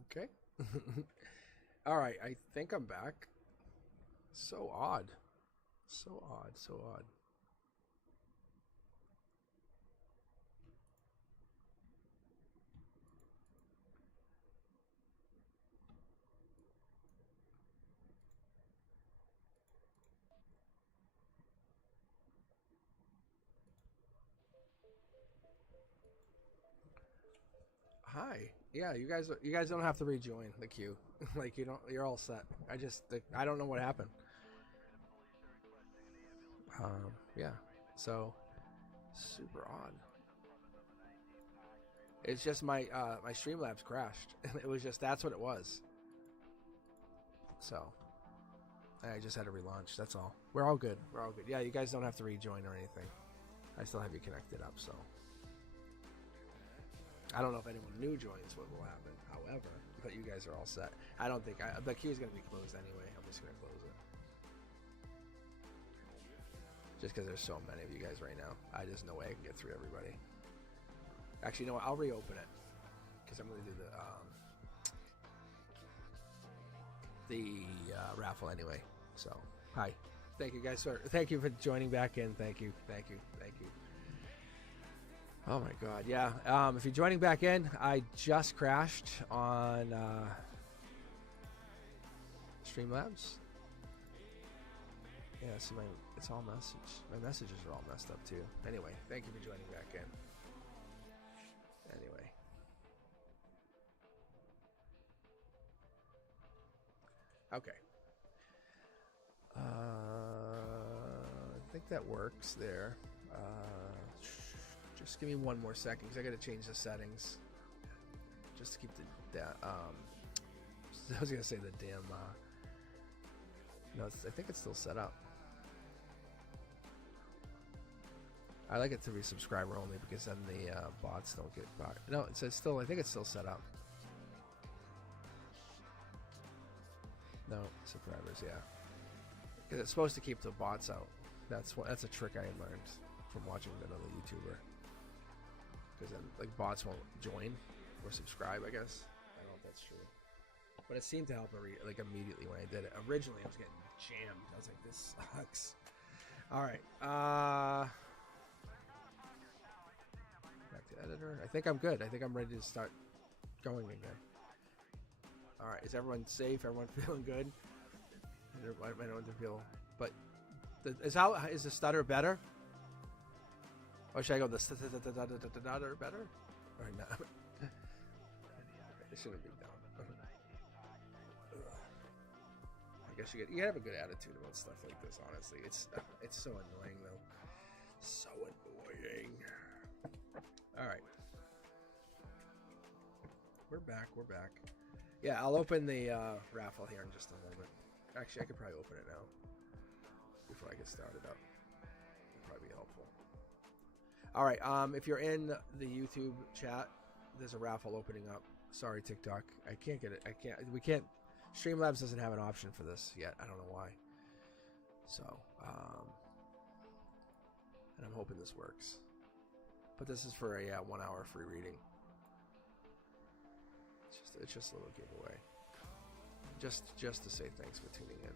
Okay. All right, I think I'm back. So odd. So odd, so odd. Hi. Yeah, you guys don't have to rejoin the queue. Like you don't you're all set. I don't know what happened. Yeah. So super odd. It's just my Streamlabs crashed. It was just that's what it was. So I just had to relaunch. That's all. We're all good. We're all good. Yeah, you guys don't have to rejoin or anything. I still have you connected up, so I don't know if anyone new joins what will happen. However, but you guys are all set. I don't think the queue is going to be closed anyway. I'm just going to close it. Just because there's so many of you guys right now. Just no way I can get through everybody. Actually, you know what? I'll reopen it because I'm going to do the raffle anyway. So, hi. Thank you guys, sir. Thank you for joining back in. Thank you. Thank you. Thank you. Oh my god, yeah. If you're joining back in, I just crashed on Streamlabs. Yeah, see it's all message. My messages are all messed up too. Anyway, thank you for joining back in. Anyway. Okay. I think that works there. Just give me one more second because I got to change the settings just to keep I was gonna say the damn. No, I think it's still set up. I like it to be subscriber only because then the bots don't get bought. No, it says still. I think it's still set up. No, subscribers, yeah. Because it's supposed to keep the bots out. That's a trick I learned from watching another YouTuber. Because then like bots won't join or subscribe, I guess. I don't know if that's true. But it seemed to help like immediately when I did it. Originally I was getting jammed. I was like, this sucks. Alright. Back to editor. I think I'm good. I think I'm ready to start going again. Alright, is everyone safe? Everyone feeling good? I don't want to feel, but is the stutter better? Or should I go the stutter better? Or not? It shouldn't be down. I guess you have a good attitude about stuff like this. Honestly, it's so annoying though. So annoying. All right, we're back. We're back. Yeah, I'll open the raffle here in just a moment. Actually, I could probably open it now before I get started up. It'd probably be helpful. All right. If you're in the YouTube chat, there's a raffle opening up. Sorry, TikTok. I can't get it. I can't. We can't. Streamlabs doesn't have an option for this yet. I don't know why. So, and I'm hoping this works. But this is for a 1 hour free reading. It's just a little giveaway. Just to say thanks for tuning in.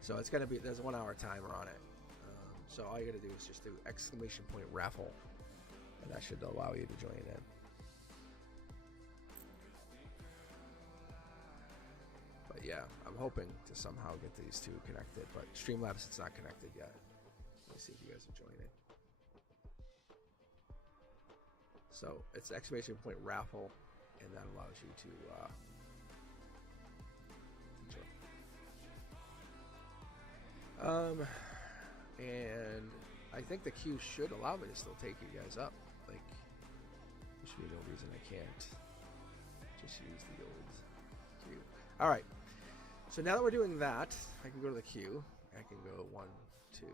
So it's gonna be there's a 1 hour timer on it. So all you gotta do is just do !! raffle, and that should allow you to join in. But yeah, I'm hoping to somehow get these two connected. But Streamlabs, it's not connected yet. Let me see if you guys are joining. So it's ! Raffle, and that allows you to join. And I think the queue should allow me to still take you guys up. Like, there should be no reason I can't. Just use the old queue. All right. So now that we're doing that, I can go to the queue. I can go 1, 2.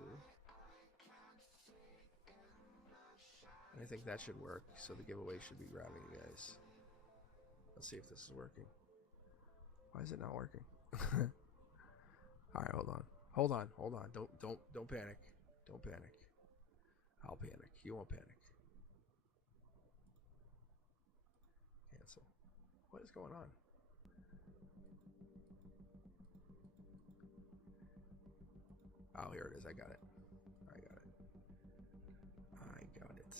And I think that should work. So the giveaway should be grabbing you guys. Let's see if this is working. Why is it not working? All right, hold on. Hold on. Don't panic. Don't panic. I'll panic. You won't panic. Cancel. What is going on? Oh, here it is. I got it. I got it. I got it.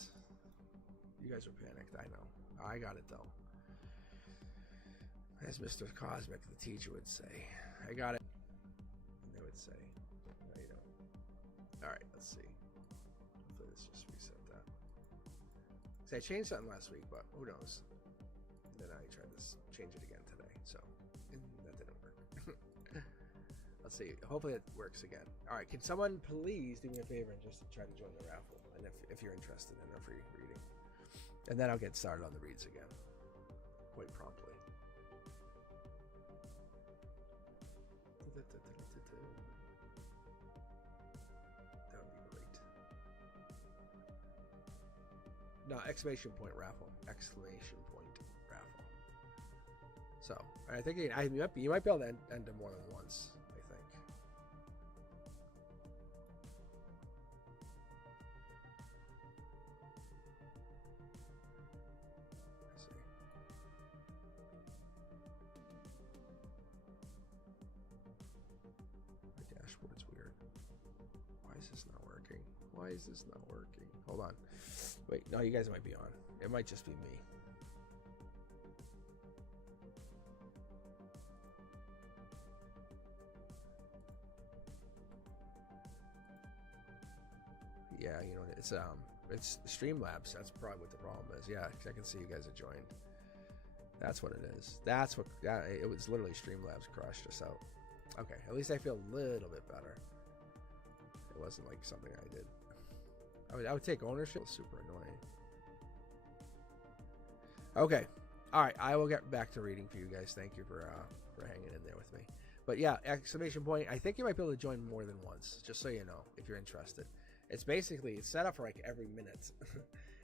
You guys are panicked. I know. I got it though. As Mr. Cosmic, the teacher, would say. I got it. And they would say, no, you don't. All right, let's see. Hopefully this just reset that. See, I changed something last week, but who knows? And then I tried to change it again today, so that didn't work. Let's see. Hopefully it works again. All right, can someone please do me a favor and just try to join the raffle, and if you're interested in a free reading, and then I'll get started on the reads again, quite promptly. That would be great. No, exclamation point raffle. Exclamation point raffle. So, I think you might be able to end them more than once, I think. Let's see. My dashboard's weird. Why is this not working? Why is this not working? Hold on. Wait, no, you guys might be on. It might just be me. Yeah, you know, it's Streamlabs. That's probably what the problem is. Yeah, 'cause I can see you guys have joined. That's what it is. That's what. Yeah, it was literally Streamlabs crushed us out. Okay, at least I feel a little bit better. It wasn't like something I did. I would take ownership. It's super annoying. Okay, all right. I will get back to reading for you guys. Thank you for hanging in there with me. But yeah, exclamation point. I think you might be able to join more than once, just so you know, if you're interested. It's set up for like every minute.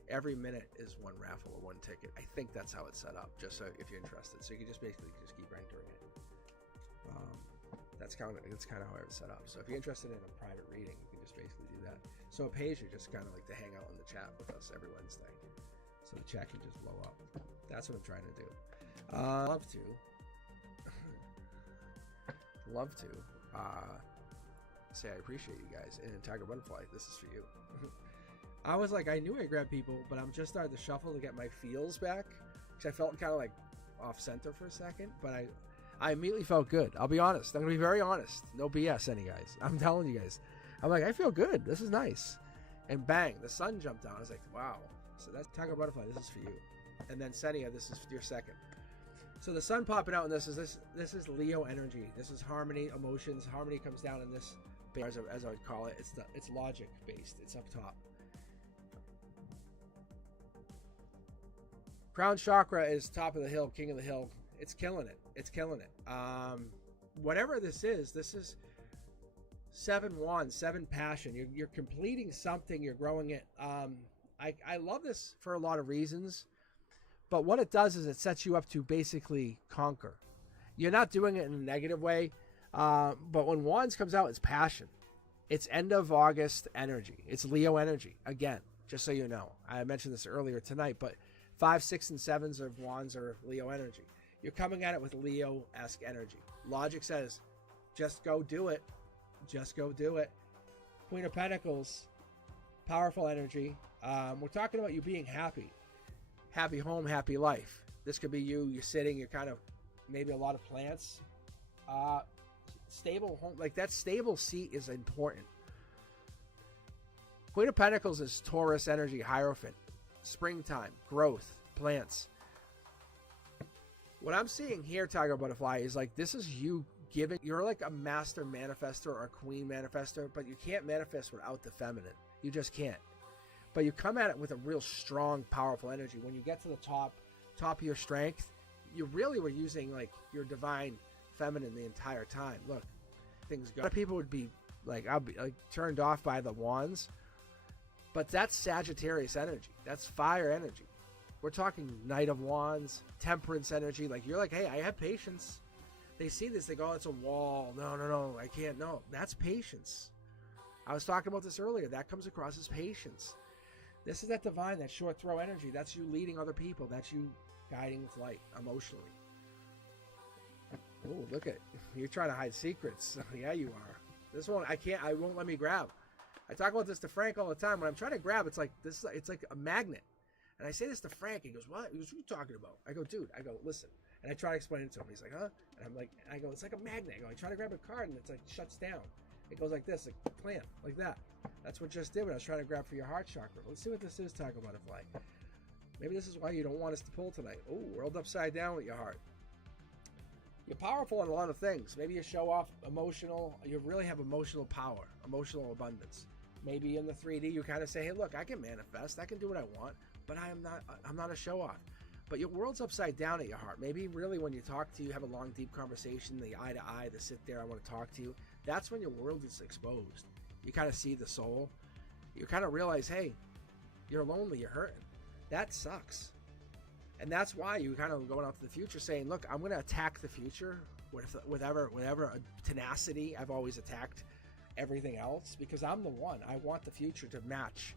Every minute is one raffle or one ticket. I think that's how it's set up, just so if you're interested. So you can just basically just keep entering it. That's kind of how I have it set up. So if you're interested in a private reading, you can just basically do that. So it pays you just kind of like to hang out in the chat with us every Wednesday. So the chat can just blow up. That's what I'm trying to do. Love to say I appreciate you guys. And Tiger Butterfly, this is for you. I was like, I knew I grabbed people, but I'm just starting to shuffle to get my feels back, because I felt kind of like off center for a second, but I immediately felt good. I'll be honest. I'm gonna be very honest. No BS, any guys. I'm telling you guys. I'm like, I feel good. This is nice. And bang, the sun jumped out. I was like, wow. So that's Tiger Butterfly. This is for you. And then Senia, this is your second. So the sun popping out in this is Leo energy. This is harmony, emotions. Harmony comes down in this, as I would call it. It's logic based. It's up top. Crown chakra is top of the hill, king of the hill. It's killing it. It's killing it. Whatever this is 7 wands, 7 passion. You're completing something. You're growing it. I love this for a lot of reasons, but what it does is it sets you up to basically conquer. You're not doing it in a negative way, but when wands comes out, it's passion. It's end of August energy. It's Leo energy again. Just so you know, I mentioned this earlier tonight, but 5, 6, and 7s of wands are Leo energy. You're coming at it with Leo-esque energy. Logic says, just go do it. Just go do it. Queen of Pentacles, powerful energy. We're talking about you being happy. Happy home, happy life. This could be you're sitting, you're kind of, maybe a lot of plants. Stable home, like that stable seat is important. Queen of Pentacles is Taurus energy, Hierophant. Springtime, growth, plants. What I'm seeing here, Tiger Butterfly, is like this is you giving. You're like a master manifester or a queen manifester, but you can't manifest without the feminine. You just can't. But you come at it with a real strong, powerful energy. When you get to the top of your strength, you really were using like your divine feminine the entire time. Look, things go. A lot of people would be like, I'll be like turned off by the wands. But that's Sagittarius energy. That's fire energy. We're talking Knight of Wands, Temperance energy. Like, you're like, hey, I have patience. They see this. They go, oh, it's a wall. No, I can't. No, that's patience. I was talking about this earlier. That comes across as patience. This is that divine, that short throw energy. That's you leading other people. That's you guiding with light emotionally. Oh, look at, you're trying to hide secrets. Yeah, you are. This one, I won't let me grab. I talk about this to Frank all the time. When I'm trying to grab, it's like this. It's like a magnet. And I say this to Frank. He goes, "What?" He goes, "What are you talking about?" I go, "Dude." I go, "Listen." And I try to explain it to him. He's like, "Huh?" And I'm like, I go, "It's like a magnet." I go, I try to grab a card and it's like shuts down. It goes like this, like clamp, like that. That's what just did when I was trying to grab for your heart chakra. Let's see what this is, Tiger Butterfly. Maybe this is why you don't want us to pull tonight. Oh, world upside down with your heart. You're powerful in a lot of things. Maybe you show off emotional. You really have emotional power, emotional abundance. Maybe in the 3D you kind of say, "Hey, look, I can manifest. I can do what I want, but I'm not a show off." But your world's upside down at your heart. Maybe really when you talk to you, have a long, deep conversation, the eye to eye, the sit there, I want to talk to you. That's when your world is exposed. You kind of see the soul. You kind of realize, hey, you're lonely, you're hurting. That sucks. And that's why you kind of going out to the future saying, look, I'm going to attack the future with whatever tenacity I've always attacked everything else, because I'm the one. I want the future to match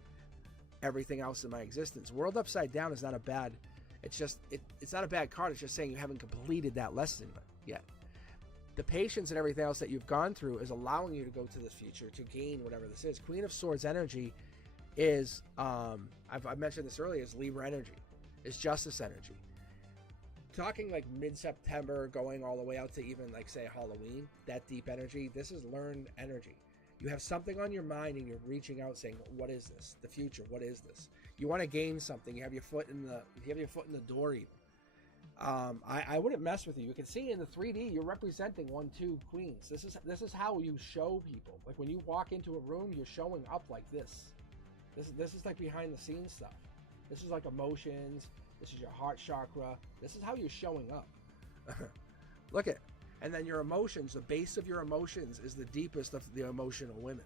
everything else in my existence. World upside down is not a bad, it's not a bad card. It's just saying you haven't completed that lesson yet. The patience and everything else that you've gone through is allowing you to go to this future to gain whatever this is. Queen of Swords energy is, I've mentioned this earlier, is Libra energy, is justice energy. Talking like mid-September going all the way out to even like say Halloween, that deep energy, this is learned energy. You have something on your mind and you're reaching out saying, what is this? The future, what is this? You want to gain something. You have your foot in the door even. I wouldn't mess with you. You can see in the 3D you're representing 1-2 queens. This is how you show people. Like when you walk into a room, you're showing up like this. This is like behind the scenes stuff. This is like emotions. This is your heart chakra. This is how you're showing up. Look at, and then your emotions, the base of your emotions is the deepest of the emotional women.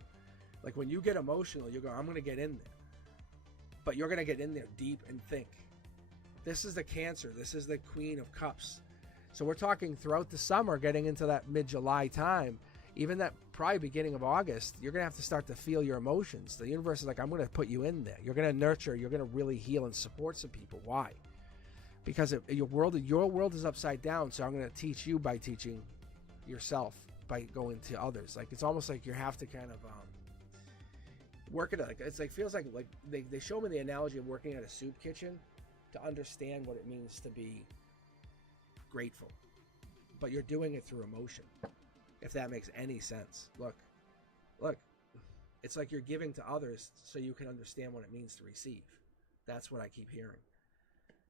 Like when you get emotional, you go, I'm going to get in there. But you're going to get in there deep and think. This is the Cancer. This is the Queen of Cups. So we're talking throughout the summer, getting into that mid-July time, even that probably beginning of August, you're going to have to start to feel your emotions. The universe is like, I'm going to put you in there. You're going to nurture. You're going to really heal and support some people. Why? Because your world is upside down. So I'm going to teach you by teaching yourself, by going to others. Like it's almost like you have to kind of work it. Like it's like feels like they show me the analogy of working at a soup kitchen to understand what it means to be grateful, but you're doing it through emotion. If that makes any sense. Look, it's like you're giving to others so you can understand what it means to receive. That's what I keep hearing.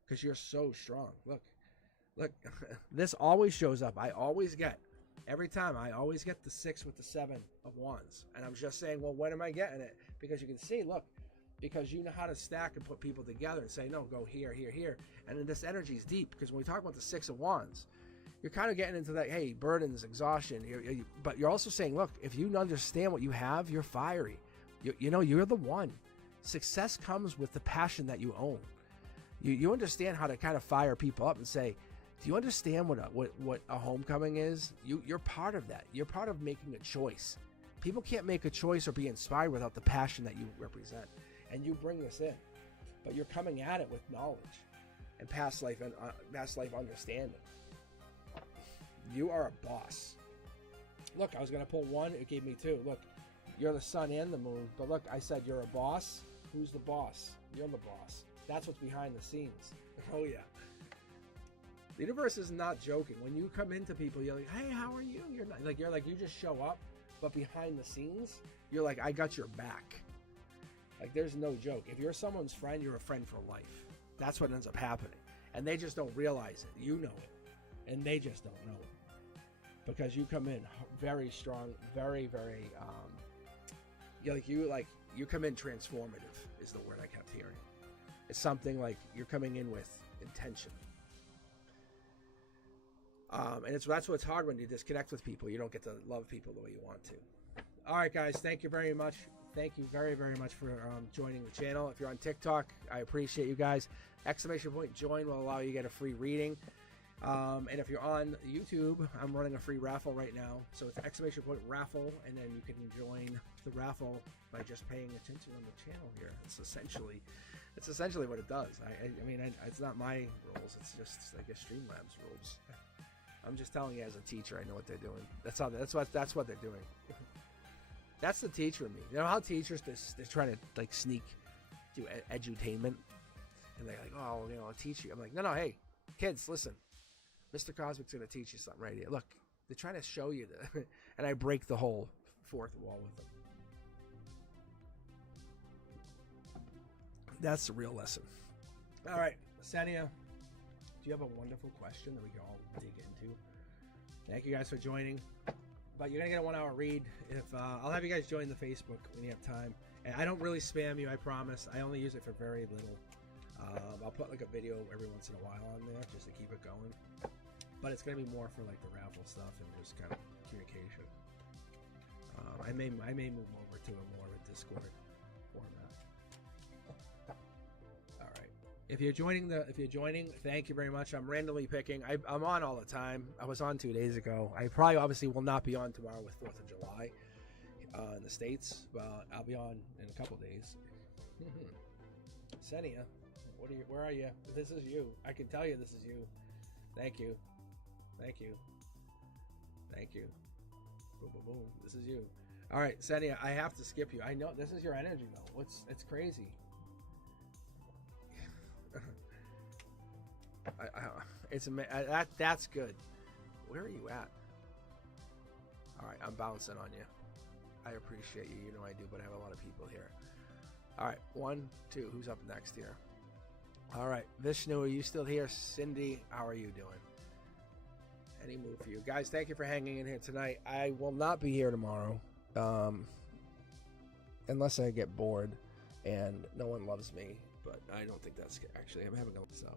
Because you're so strong. Look, this always shows up. Every time I always get the 6 with the 7 of wands. And I'm just saying, well, when am I getting it? Because you can see, look, because you know how to stack and put people together and say, no, go here, here, here. And then this energy is deep. Because when we talk about the 6 of wands, you're kind of getting into that, hey, burdens, exhaustion. But you're also saying, look, if you understand what you have, you're fiery. You're the one. Success comes with the passion that you own. You understand how to kind of fire people up and say, do you understand what a homecoming is? You're part of that. You're part of making a choice. People can't make a choice or be inspired without the passion that you represent. And you bring this in. But you're coming at it with knowledge and past life understanding. You are a boss. Look, I was going to pull 1. It gave me 2. Look, you're the sun and the moon. But look, I said you're a boss. Who's the boss? You're the boss. That's what's behind the scenes. Oh, yeah. The universe is not joking. When you come into people, you're like, hey, how are you? You're like, you just show up. But behind the scenes, you're like, I got your back. Like, there's no joke. If you're someone's friend, you're a friend for life. That's what ends up happening. And they just don't realize it. You know it. And they just don't know it. Because you come in very strong, very, very, you come in transformative is the word I kept hearing. It's something like you're coming in with intention. And that's what's hard when you disconnect with people. You don't get to love people the way you want to. All right, guys, thank you very much. Thank you very, very much for joining the channel. If you're on TikTok, I appreciate you guys. ! Join will allow you to get a free reading. And if you're on YouTube, I'm running a free raffle right now. So it's ! Raffle, and then you can join the raffle by just paying attention on the channel here. It's essentially what it does. I mean, it's not my rules. It's just, I guess, Streamlabs rules. I'm just telling you as a teacher, I know what they're doing. That's what they're doing. That's the teacher in me. You know how teachers, they're trying to like sneak, do edutainment, and they're like, oh, you know, I'll teach you. I'm like, no, hey, kids, listen. Mr. Cosmic's going to teach you something right here. Look, they're trying to show you that. And I break the whole fourth wall with them. That's the real lesson. All right, Senia, do you have a wonderful question that we can all dig into? Thank you guys for joining. But you're going to get a 1 hour read. If I'll have you guys join the Facebook when you have time. And I don't really spam you, I promise. I only use it for very little. I'll put like a video every once in a while on there just to keep it going. But it's going to be more for like the raffle stuff and just kind of communication. I may move over to a more of a Discord format. All right. If you're joining, thank you very much. I'm randomly picking. I'm on all the time. I was on 2 days ago. I probably obviously will not be on tomorrow with 4th of July in the States, but I'll be on in a couple days. Senia, where are you? This is you. I can tell you this is you. Thank you. Thank you. Thank you. Boom, boom, boom. This is you. All right, Senia, I have to skip you. I know this is your energy though. It's crazy. That's good. Where are you at? All right, I'm bouncing on you. I appreciate you. You know I do, but I have a lot of people here. All right, 1, 2. Who's up next here? All right, Vishnu, are you still here? Cindy, how are you doing? Any move for you guys? Thank you for hanging in here tonight. I will not be here tomorrow, unless I get bored and no one loves me. But I don't think that's actually. I'm having a so.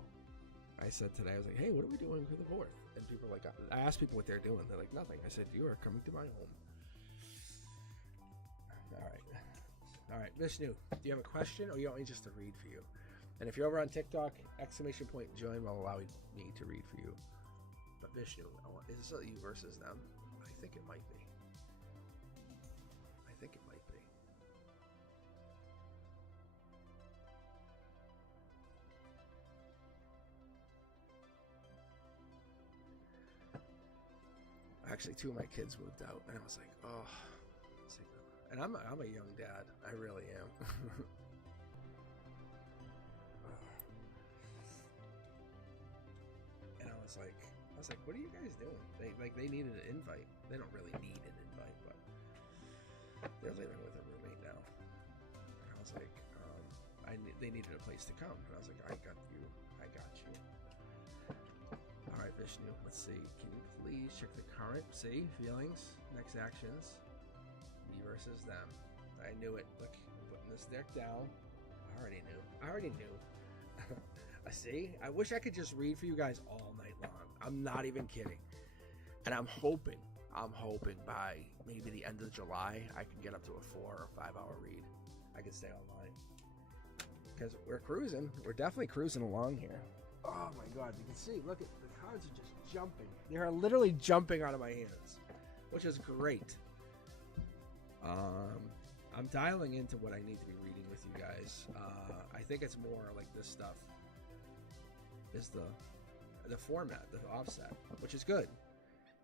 I said today, I was like, hey, what are we doing for the 4th? And people are like, I asked people what they're doing. They're like, nothing. I said, you are coming to my home. All right, Vishnu, do you have a question or you want me just to read for you? And if you're over on TikTok, ! join will allow me to read for you. But Vishnu, is this you versus them? I think it might be. Actually, 2 of my kids moved out, and I was like, oh. And I'm a young dad. I really am. And I was like, what are you guys doing? They needed an invite. They don't really need an invite, but they're living with a roommate now. And I was like, they needed a place to come, and I was like, I got you. All right, Vishnu. Let's see. Can you please check the current? See, feelings, next actions. Me versus them. I knew it. Look, I'm putting this deck down. I already knew. I see. I wish I could just read for you guys all night long. I'm not even kidding. And I'm hoping by maybe the end of July, I can get up to a 4 or 5 hour read. I can stay online. Because we're cruising. We're definitely cruising along here. Oh my God, you can see. Look at the cards are just jumping. They are literally jumping out of my hands, which is great. I'm dialing into what I need to be reading with you guys. I think it's more like this stuff is the format, the offset, which is good.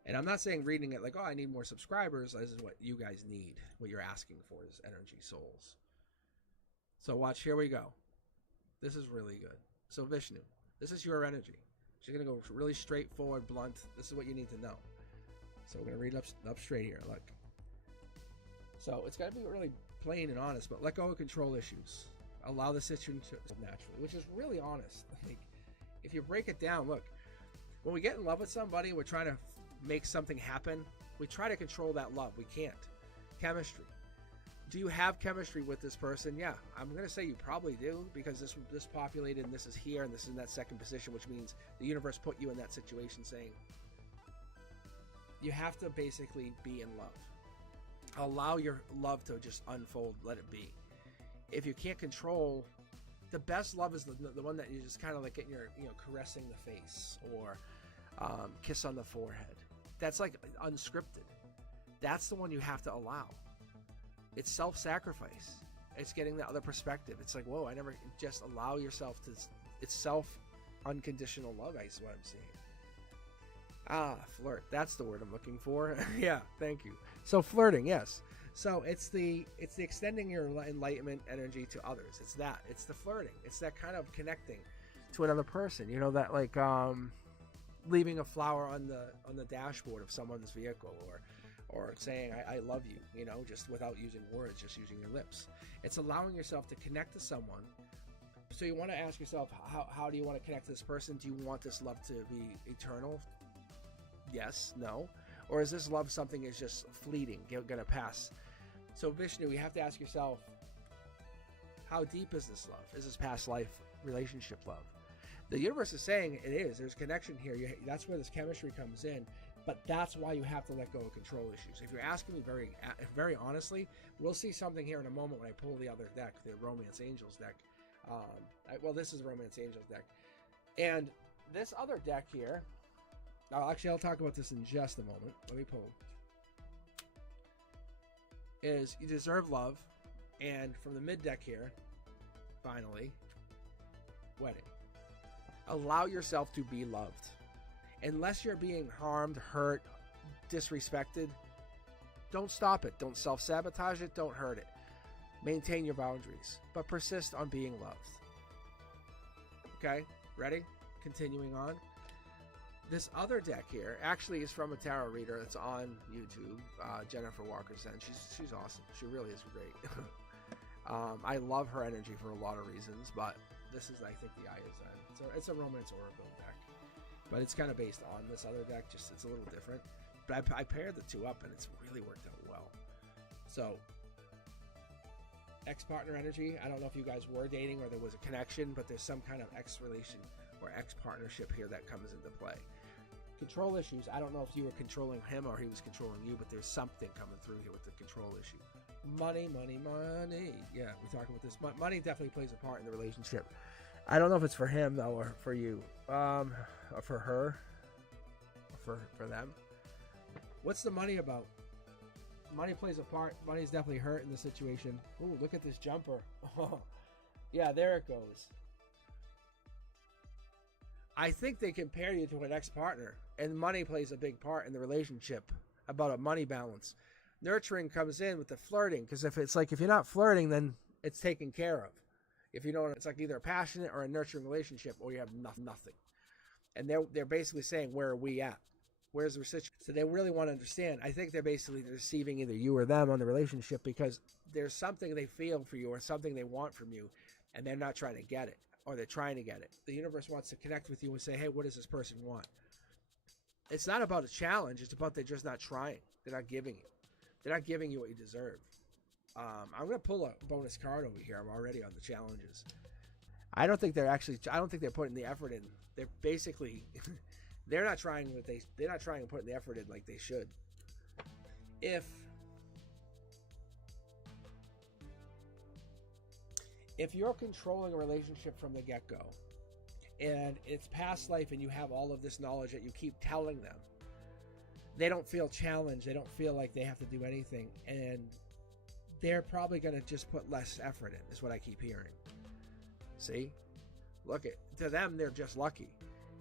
And I'm not saying reading it like, oh, I need more subscribers. This is what you guys need. What you're asking for is energy souls. So watch, here we go. This is really good. So Vishnu, this is your energy. She's going to go really straightforward, blunt. This is what you need to know. So we're going to read up straight here. Look. So it's got to be really plain and honest, but let go of control issues. Allow the situation to naturally, which is really honest. Like, if you break it down, look, when we get in love with somebody, we're trying to make something happen. We try to control that love. We can't. Chemistry. Do you have chemistry with this person? Yeah, I'm going to say you probably do, because this populated and this is here and this is in that second position, which means the universe put you in that situation saying you have to basically be in love. Allow your love to just unfold. Let it be. If you can't control, the best love is the one that you just kind of like getting your, caressing the face or kiss on the forehead. That's like unscripted. That's the one you have to allow. It's self-sacrifice. It's getting the other perspective. It's like, whoa, I never just allow yourself to, it's self-unconditional love, is what I'm saying. Flirt. That's the word I'm looking for. Yeah, thank you. So flirting, yes. So it's the extending your enlightenment energy to others. It's the flirting. It's that kind of connecting to another person. You know, that like leaving a flower on the dashboard of someone's vehicle, or saying I love you, you know, just without using words, just using your lips. It's allowing yourself to connect to someone. So you want to ask yourself, how do you want to connect to this person? Do you want this love to be eternal? Yes, no. Or is this love something that's just fleeting, going to pass? So Vishnu, you have to ask yourself, how deep is this love? Is this past life relationship love? The universe is saying it is. There's connection here. That's where this chemistry comes in. But that's why you have to let go of control issues. If you're asking me very honestly, we'll see something here in a moment when I pull the other deck, the Romance Angels deck. Well, this is the Romance Angels deck. And this other deck here, I'll talk about this in just a moment. Let me pull. Is you deserve love. And from the mid deck here, finally, wedding. Allow yourself to be loved. Unless you're being harmed, hurt, disrespected, don't stop it. Don't self-sabotage it. Don't hurt it. Maintain your boundaries, but persist on being loved. Okay, ready? Continuing on. This other deck here actually is from a tarot reader that's on YouTube, Jennifer Walkerson. She's awesome. She really is great. I love her energy for a lot of reasons, but this is, I think, the ISN. So it's a Romance Oracle deck, but it's kind of based on this other deck. Just it's a little different. But I paired the two up, and it's really worked out well. So ex-partner energy. I don't know if you guys were dating or there was a connection, but there's some kind of ex-relation or ex-partnership here that comes into play. Control issues. I don't know if you were controlling him or he was controlling you, but there's something coming through here with the control issue. Money. Yeah, we talk about this. Money definitely plays a part in the relationship. I don't know if it's for him though, or for you, or for her, or for them. What's the money about? Money plays a part. Money's definitely hurt in the situation. Ooh, look at this jumper. Yeah, there it goes. I think they compare you to an ex-partner, and money plays a big part in the relationship about a money balance. Nurturing comes in with the flirting, because if you're not flirting, then it's taken care of. If you don't, it's like either a passionate or a nurturing relationship, or you have nothing. And they're basically saying, where are we at? Where's the reciprocity? So they really want to understand. I think they're basically deceiving either you or them on the relationship, because there's something they feel for you or something they want from you, and they're not trying to get it, or they're trying to get it. The universe wants to connect with you and say, hey, what does this person want? It's not about a challenge. It's about they're just not trying. They're not giving you. They're not giving you what you deserve. I'm going to pull a bonus card over here. I'm already on the challenges. I don't think they're putting the effort in. They're basically, they're not trying to put the effort in like they should. If you're controlling a relationship from the get-go, and it's past life and you have all of this knowledge that you keep telling them, they don't feel challenged. They don't feel like they have to do anything. And they're probably going to just put less effort in, is what I keep hearing. See? To them, they're just lucky.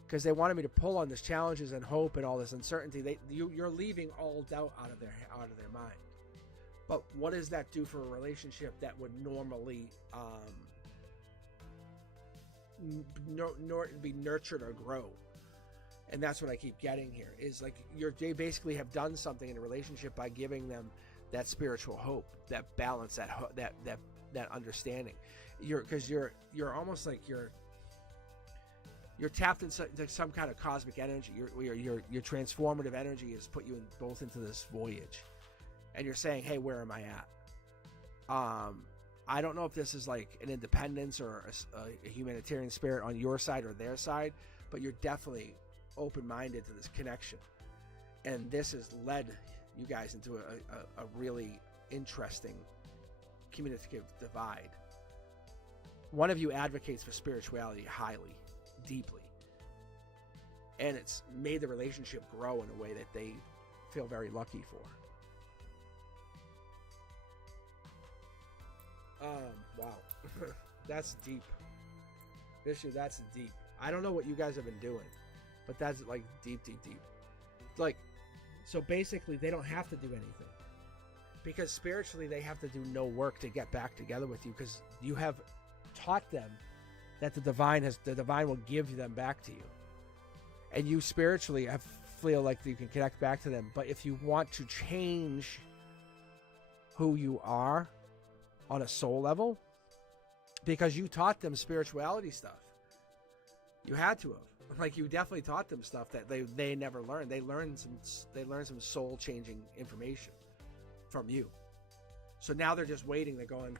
Because they wanted me to pull on this challenges and hope and all this uncertainty. You're leaving all doubt out of their mind. But what does that do for a relationship that would normally be nurtured or grow? And that's what I keep getting here, is like they basically have done something in a relationship by giving them that spiritual hope, that balance, that understanding. Because you're almost like you're tapped into some kind of cosmic energy. Your transformative energy has put you both into this voyage, and you're saying, hey, where am I at? I don't know if this is like an independence or a humanitarian spirit on your side or their side, but you're definitely open-minded to this connection, and this has led you guys into a really interesting communicative divide. One of you advocates for spirituality highly, deeply, and it's made the relationship grow in a way that they feel very lucky for. Wow. That's deep. Vishnu, that's deep. I don't know what you guys have been doing, but that's like deep. Like, so basically they don't have to do anything. Because spiritually, they have to do no work to get back together with you, because you have taught them that the divine will give them back to you, and you spiritually feel like you can connect back to them. But if you want to change who you are on a soul level, because you taught them spirituality stuff, you had to have. Like, you definitely taught them stuff that they never learned. They learned some soul changing information from you. So now they're just waiting. They're going,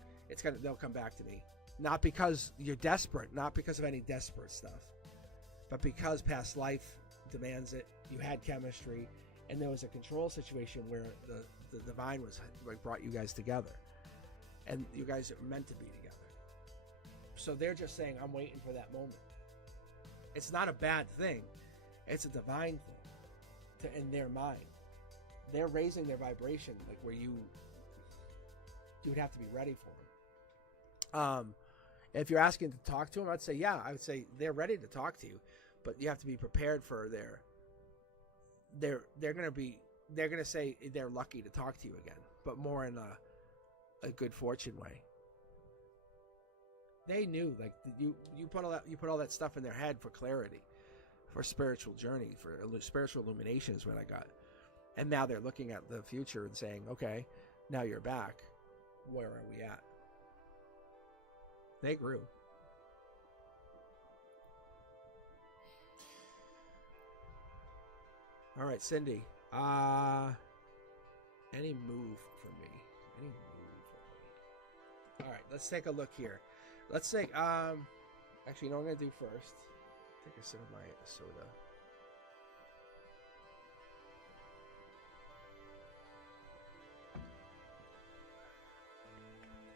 they'll come back to me. Not because you're desperate, not because of any desperate stuff, but because past life demands it. You had chemistry, and there was a control situation where the divine was like brought you guys together, and you guys are meant to be together. So they're just saying, I'm waiting for that moment. It's not a bad thing. It's a divine thing in their mind. They're raising their vibration, like where you would have to be ready for them. If you're asking to talk to them, I'd say, yeah, I would say they're ready to talk to you, but you have to be prepared for they're going to say they're lucky to talk to you again, but more in a good fortune way. They knew, like, you put all that stuff in their head for clarity, for spiritual journey, for spiritual illumination is what I got. And now they're looking at the future and saying, okay, now you're back. Where are we at? They grew. All right, Cindy. Any move for me? Any move for me? All right, let's take a look here. Let's take, actually, you know what I'm going to do first? Take a sip of my soda.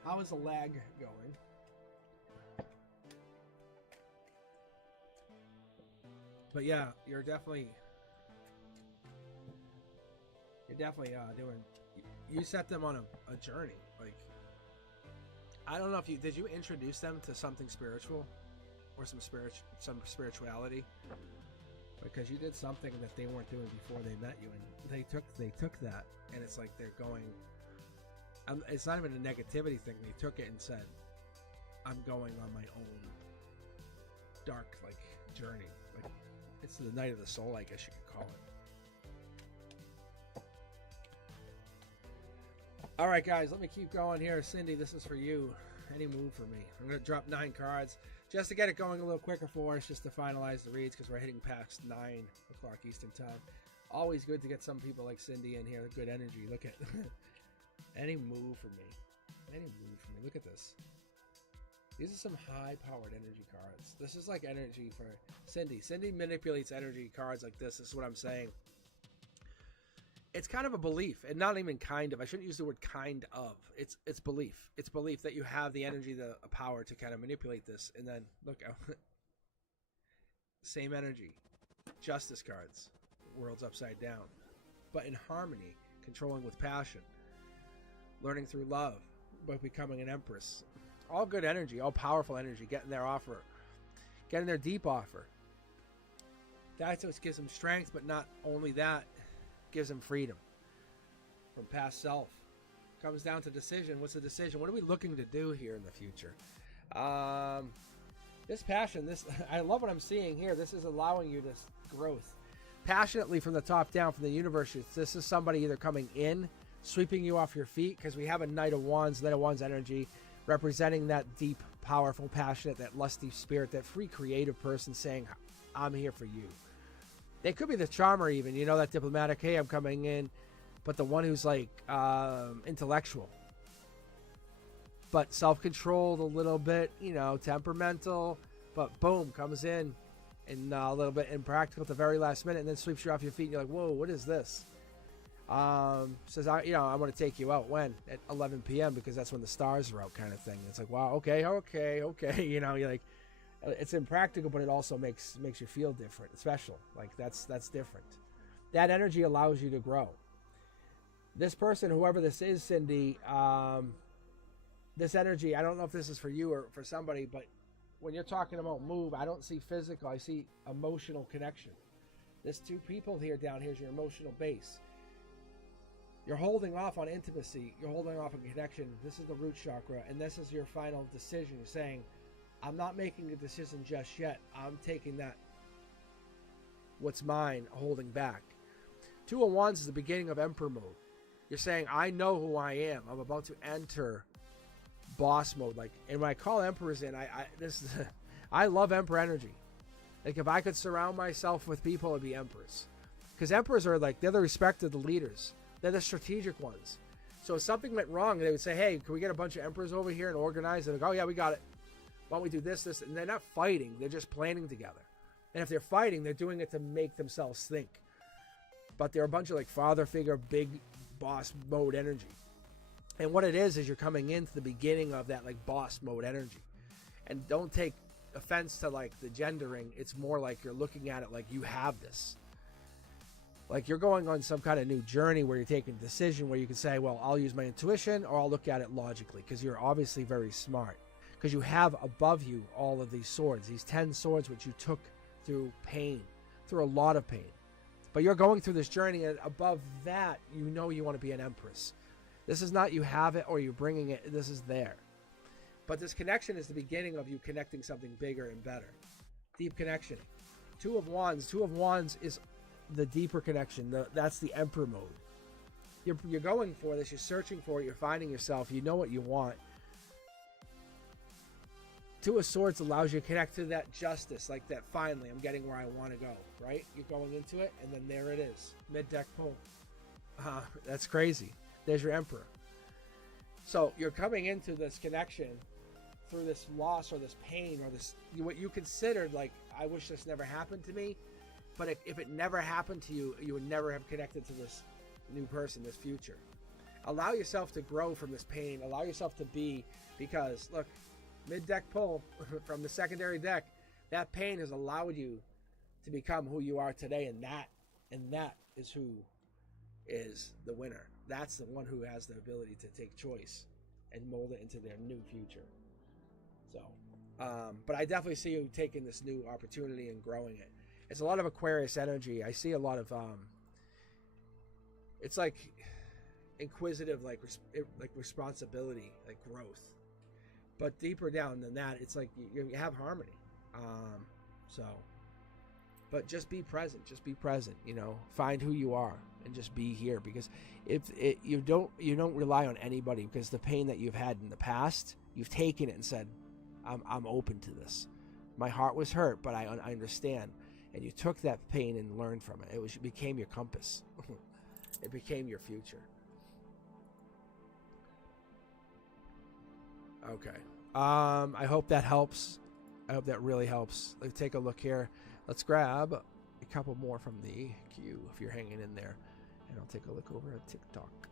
How is the lag going? But yeah, you're definitely doing. You set them on a journey. Like, I don't know if did you introduce them to something spiritual, or some spirituality, because you did something that they weren't doing before they met you, and they took that, and it's like they're going. It's not even a negativity thing. They took it and said, I'm going on my own dark, like, journey. Like, it's the night of the soul, I guess you could call it. All right, guys, let me keep going here. Cindy, this is for you. Any move for me? I'm going to drop 9 cards just to get it going a little quicker for us, just to finalize the reads, because we're hitting past 9 o'clock Eastern time. Always good to get some people like Cindy in here. Good energy. Look at any move for me. Any move for me. Look at this. These are some high-powered energy cards. This is like energy for Cindy. Cindy manipulates energy cards like this. This is what I'm saying. It's kind of a belief, and not even kind of. I shouldn't use the word kind of. It's belief. It's belief that you have the energy, the power to kind of manipulate this. And then, look, same energy. Justice cards. World's upside down. But in harmony, controlling with passion. Learning through love, but becoming an empress. All good energy, all powerful energy, getting their offer. Getting their deep offer. That's what gives them strength, but not only that, gives them freedom from past self. Comes down to decision. What's the decision? What are we looking to do here in the future? This passion, I love what I'm seeing here. This is allowing you this growth. Passionately from the top down, from the universe. This is somebody either coming in, sweeping you off your feet, because we have a Knight of Wands energy, representing that deep, powerful, passionate, that lusty spirit, that free creative person saying, I'm here for you. They could be the charmer even, that diplomatic, hey, I'm coming in, but the one who's like intellectual, but self-controlled a little bit, temperamental, but boom, comes in and a little bit impractical at the very last minute, and then sweeps you off your feet, and you're like, whoa, what is this? Says, I want to take you out when? At 11 p.m. because that's when the stars are out, kind of thing. It's like, wow, okay. You're like, it's impractical, but it also makes you feel different, special. Like that's different. That energy allows you to grow. This person, whoever this is, Cindy, this energy, I don't know if this is for you or for somebody, but when you're talking about move, I don't see physical, I see emotional connection. There's 2 people here down here is your emotional base. You're holding off on intimacy. You're holding off on connection. This is the root chakra, and this is your final decision. You're saying, I'm not making a decision just yet. I'm taking that, what's mine, holding back. Two of Wands is the beginning of Emperor mode. You're saying, I know who I am. I'm about to enter boss mode. Like, and when I call emperors in, I love emperor energy. Like, if I could surround myself with people, it'd be emperors. Because emperors are like, they're the respected leaders. They're the strategic ones. So if something went wrong, they would say, hey, can we get a bunch of emperors over here and organize? And they go, oh yeah, we got it. Why don't we do this? And they're not fighting. They're just planning together. And if they're fighting, they're doing it to make themselves think. But they're a bunch of like father figure, big boss mode energy. And what it is you're coming into the beginning of that like boss mode energy. And don't take offense to like the gendering. It's more like you're looking at it like you have this. Like you're going on some kind of new journey where you're taking a decision where you can say, well, I'll use my intuition or I'll look at it logically, because you're obviously very smart. Because you have above you all of these swords, these 10 swords which you took through pain, through a lot of pain. But you're going through this journey, and above that, you know you want to be an empress. This is not you have it or you're bringing it. This is there. But this connection is the beginning of you connecting something bigger and better. Deep connection. Two of Wands. Two of Wands is the deeper connection. That's the Emperor mode. You're going for this. You're searching for it. You're finding yourself. You know what you want. Two of Swords allows you to connect to that justice, like that finally I'm getting where I want to go, right? You're going into it, and then there it is. Mid-deck pull. That's crazy. There's your Emperor. So you're coming into this connection through this loss or this pain or this, what you considered like, I wish this never happened to me. But if it never happened to you, you would never have connected to this new person, this future. Allow yourself to grow from this pain. Allow yourself to be, because look, mid-deck pull from the secondary deck, that pain has allowed you to become who you are today, and that is who is the winner. That's the one who has the ability to take choice and mold it into their new future. So, but I definitely see you taking this new opportunity and growing it. It's a lot of Aquarius energy. I see a lot of, it's like inquisitive, like responsibility, like growth. But deeper down than that, it's like you have harmony. But just be present. Just be present. You know, find who you are and just be here. Because if you don't rely on anybody, because the pain that you've had in the past, you've taken it and said, I'm open to this. My heart was hurt, but I understand. And you took that pain and learned from it. It became your compass. It became your future. Okay. I hope that helps. I hope that really helps. Let's take a look here. Let's grab a couple more from the queue if you're hanging in there. And I'll take a look over at TikTok.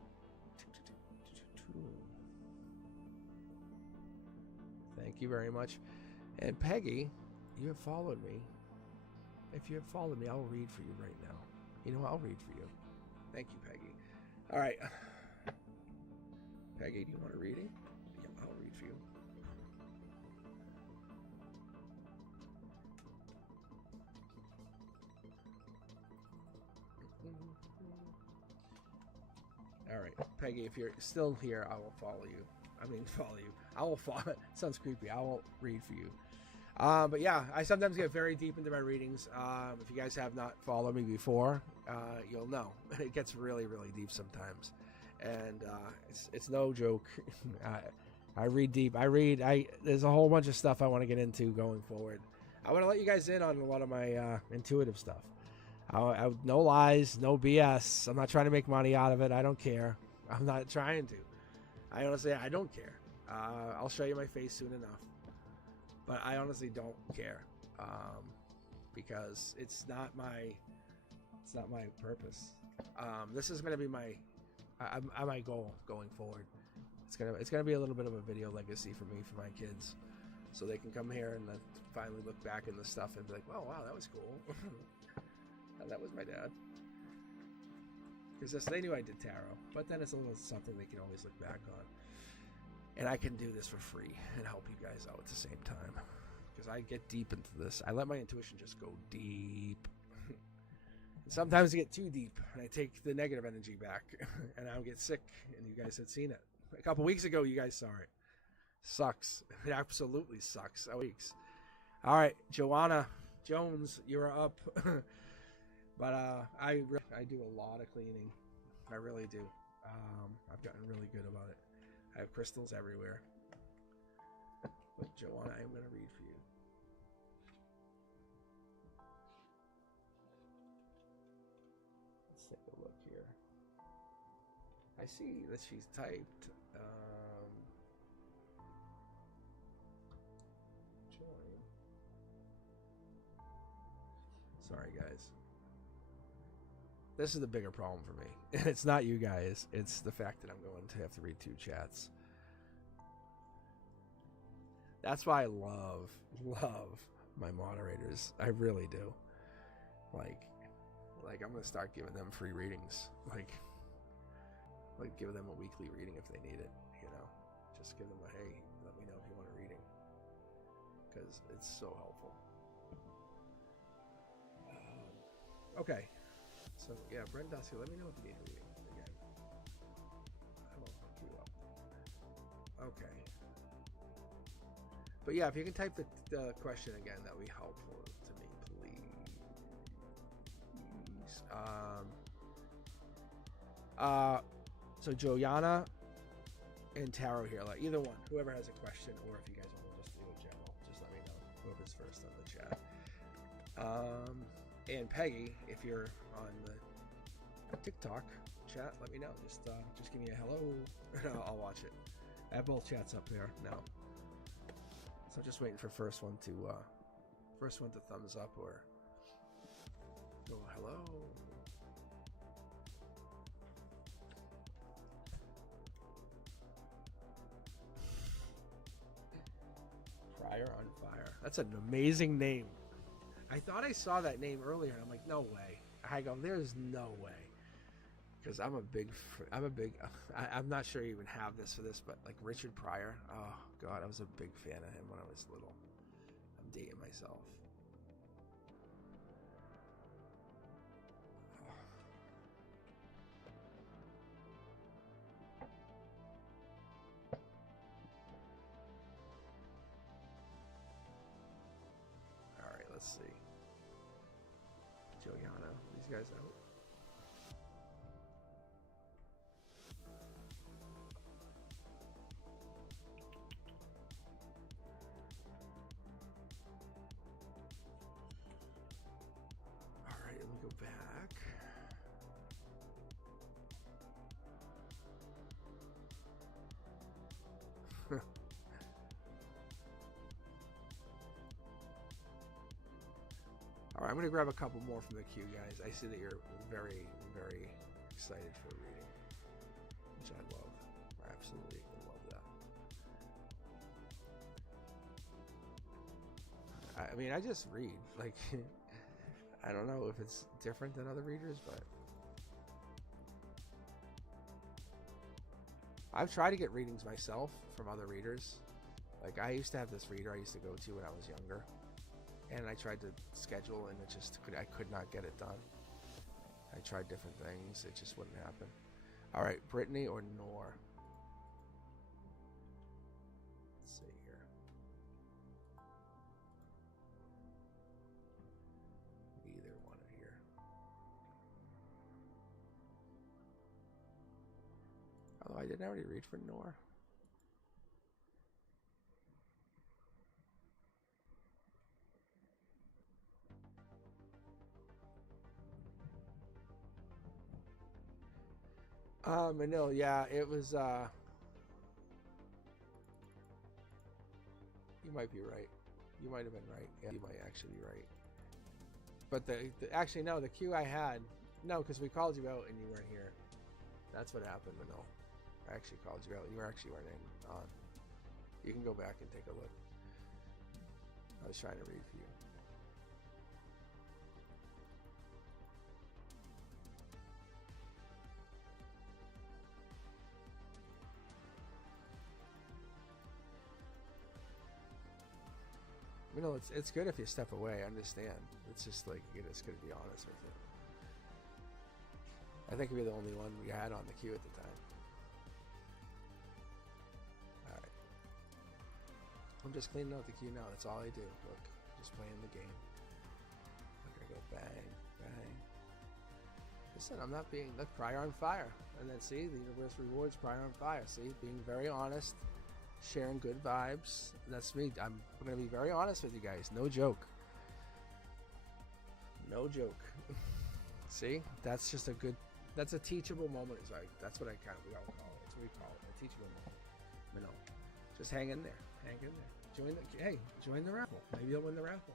Thank you very much. And Peggy, you have followed me. If you have followed me, I'll read for you right now. You know, I'll read for you. Thank you, Peggy. All right. Peggy, do you want a reading? Yeah, I'll read for you. All right, Peggy, if you're still here, I will follow you. I will follow. It sounds creepy. I will read for you. But yeah, I sometimes get very deep into my readings. If you guys have not followed me before, you'll know. It gets really, really deep sometimes. And it's no joke. I read deep. There's a whole bunch of stuff I want to get into going forward. I want to let you guys in on a lot of my intuitive stuff. No lies, no BS. I'm not trying to make money out of it. I don't care. I'm not trying to. I honestly, I don't care. I'll show you my face soon enough. But I honestly don't care, because it's not my purpose. This is going to be my goal going forward. It's gonna be a little bit of a video legacy for me, for my kids, so they can come here and then finally look back in the stuff and be like, "Oh wow, that was cool." That was my dad. Because they knew I did tarot, but then it's a little something they can always look back on. And I can do this for free and help you guys out at the same time. Because I get deep into this. I let my intuition just go deep. Sometimes I get too deep and I take the negative energy back and I get sick, and you guys had seen it. A couple weeks ago, you guys saw it. Sucks. It absolutely sucks. Weeks. All right, Joanna Jones, you're up. But I do a lot of cleaning. I really do. I've gotten really good about it. I have crystals everywhere. But Joanna, I'm going to read for you. Let's take a look here. I see that she's typed. Join. Sorry, guys. This is the bigger problem for me. It's not you guys. It's the fact that I'm going to have to read 2 chats. That's why I love my moderators. I really do. Like I'm gonna start giving them free readings. Like give them a weekly reading if they need it. You know, just give them a hey. Let me know if you want a reading, because it's so helpful. Okay. So yeah, Brent Dusky, let me know if you need a reading again. I will hook you up. Okay. But yeah, if you can type the question again, that would be helpful to me, please. So Joanna and Taro here, like either one, whoever has a question, or if you guys want to just do a general, just let me know. Whoever's first on the chat. And Peggy, if you're on the TikTok chat, let me know. Just give me a hello, and I'll watch it. I have both chats up there now, so I'm just waiting for first one to thumbs up or go hello. Prior on Fire. That's an amazing name. I thought I saw that name earlier, and I'm like, no way. I go, there's no way, because I'm not sure you even have this for this, but like Richard Pryor. Oh God, I was a big fan of him when I was little. I'm dating myself. All right, let's see. Joanna, these guys out. All right, let me go back. All right, I'm going to grab a couple more from the queue, guys. I see that you're very, very excited for a reading, which I love. I absolutely love that. I mean, I just read. Like, I don't know if it's different than other readers, but I've tried to get readings myself from other readers. Like, I used to have this reader I used to go to when I was younger, and I tried to schedule, and I could not get it done. I tried different things, it just wouldn't happen. All right, Brittany or Nor? Let's see here. Either one here. Although I didn't already read for Nor. No, yeah, it was, you might be right. You might have been right. Yeah, you might actually be right. But actually, no, the queue I had, no, because we called you out and you weren't here. That's what happened, Manil. I actually called you out. You actually weren't on. You can go back and take a look. I was trying to read for you. You know, it's good if you step away. I understand. It's just like, it's good to be honest with it. I think we're the only one we had on the queue at the time. Alright. I'm just cleaning out the queue now. That's all I do. Look, just playing the game. I'm gonna go bang, bang. Listen, I'm not being... Look, Prior on fire. And then see, the universe rewards Prior on fire. See, being very honest, sharing good vibes. That's me. I'm gonna be very honest with you guys. No joke. No joke. See, that's just a good... That's a teachable moment. Sorry, that's what we all call it. That's what we call it, a teachable moment. You know, just hang in there. Hang in there. Join the raffle. Maybe you'll win the raffle.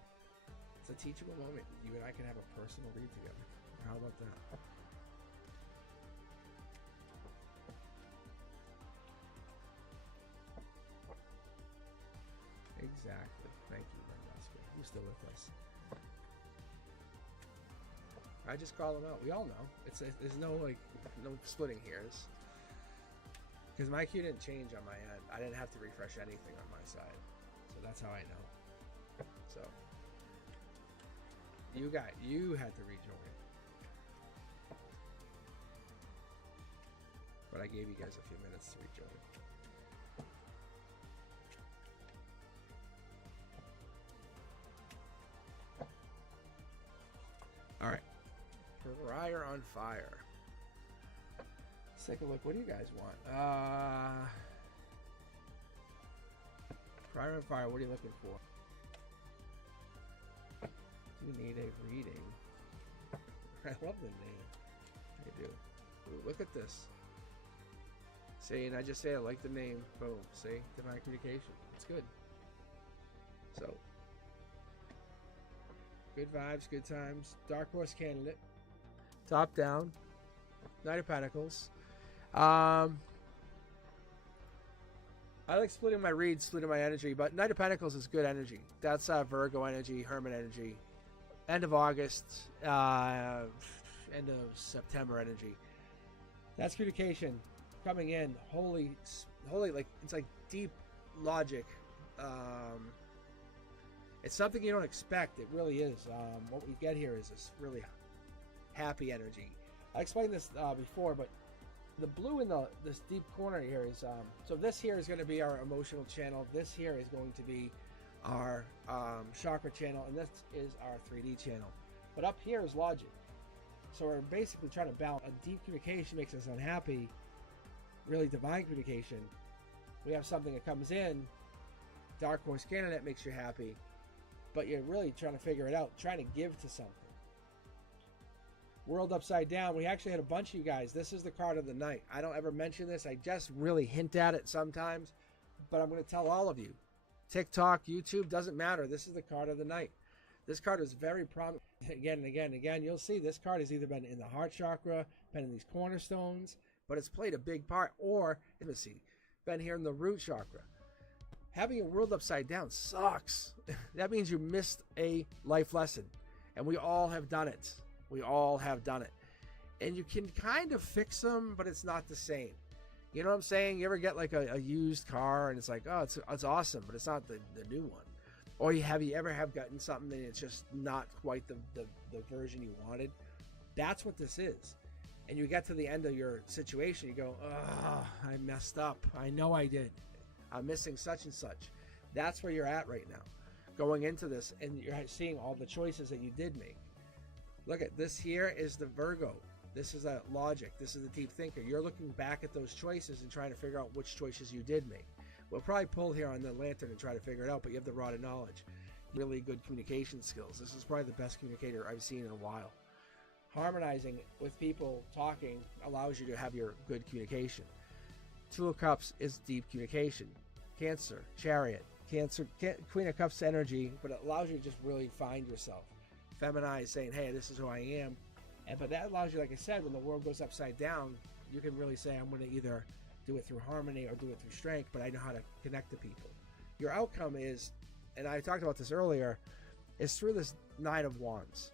It's a teachable moment. You and I can have a personal read together. How about that? Exactly. Thank you, Rendaski. You're still with us. I just call them out. We all know. There's no splitting hairs. Because my queue didn't change on my end. I didn't have to refresh anything on my side. So that's how I know. So you had to rejoin. But I gave you guys a few minutes to rejoin. Alright. Prior on fire. Let's take a look. What do you guys want? Prior on fire, what are you looking for? Do you need a reading? I love the name. I do. Ooh, look at this. See, and I just say I like the name. Boom. See? Divine communication. It's good. So, good vibes, good times. Dark Horse candidate. Top down. Knight of Pentacles. I like splitting my reads, splitting my energy, but Knight of Pentacles is good energy. That's Virgo energy, Hermit energy. End of August, end of September energy. That's communication coming in. Holy, like it's like deep logic. It's something you don't expect. It really is. What we get here is this really happy energy. I explained this before, but the blue in this deep corner here is so this here is going to be our emotional channel. This here is going to be our chakra channel, and this is our 3D channel. But up here is logic. So we're basically trying to balance. A deep communication makes us unhappy. Really divine communication. We have something that comes in. Dark Horse candidate makes you happy, but you're really trying to figure it out, trying to give to something. World upside down. We actually had a bunch of you guys. This is the card of the night. I don't ever mention this. I just really hint at it sometimes, but I'm going to tell all of you. TikTok, YouTube, doesn't matter. This is the card of the night. This card is very prominent. Again and again and again, you'll see this card has either been in the heart chakra, been in these cornerstones, but it's played a big part, or, let's see, been here in the root chakra. Having a world upside down sucks. That means you missed a life lesson, and we all have done it. We all have done it. And you can kind of fix them, but it's not the same. You know what I'm saying? You ever get like a used car and it's like, oh, it's awesome, but it's not the new one. Or you ever have gotten something and it's just not quite the version you wanted? That's what this is. And you get to the end of your situation, you go, oh, I messed up. I know I did. I'm missing such and such. That's where you're at right now. Going into this, and you're seeing all the choices that you did make. Look at this here is the Virgo. This is a logic. This is the deep thinker. You're looking back at those choices and trying to figure out which choices you did make. We'll probably pull here on the lantern and try to figure it out, but you have the rod of knowledge. Really good communication skills. This is probably the best communicator I've seen in a while. Harmonizing with people, talking, allows you to have your good communication. Two of Cups is deep communication. Cancer, Chariot. Cancer, Queen of Cups energy, but it allows you to just really find yourself. Feminize, saying, hey, this is who I am. But that allows you, like I said, when the world goes upside down, you can really say, I'm going to either do it through harmony or do it through strength, but I know how to connect to people. Your outcome is, and I talked about this earlier, is through this Nine of Wands.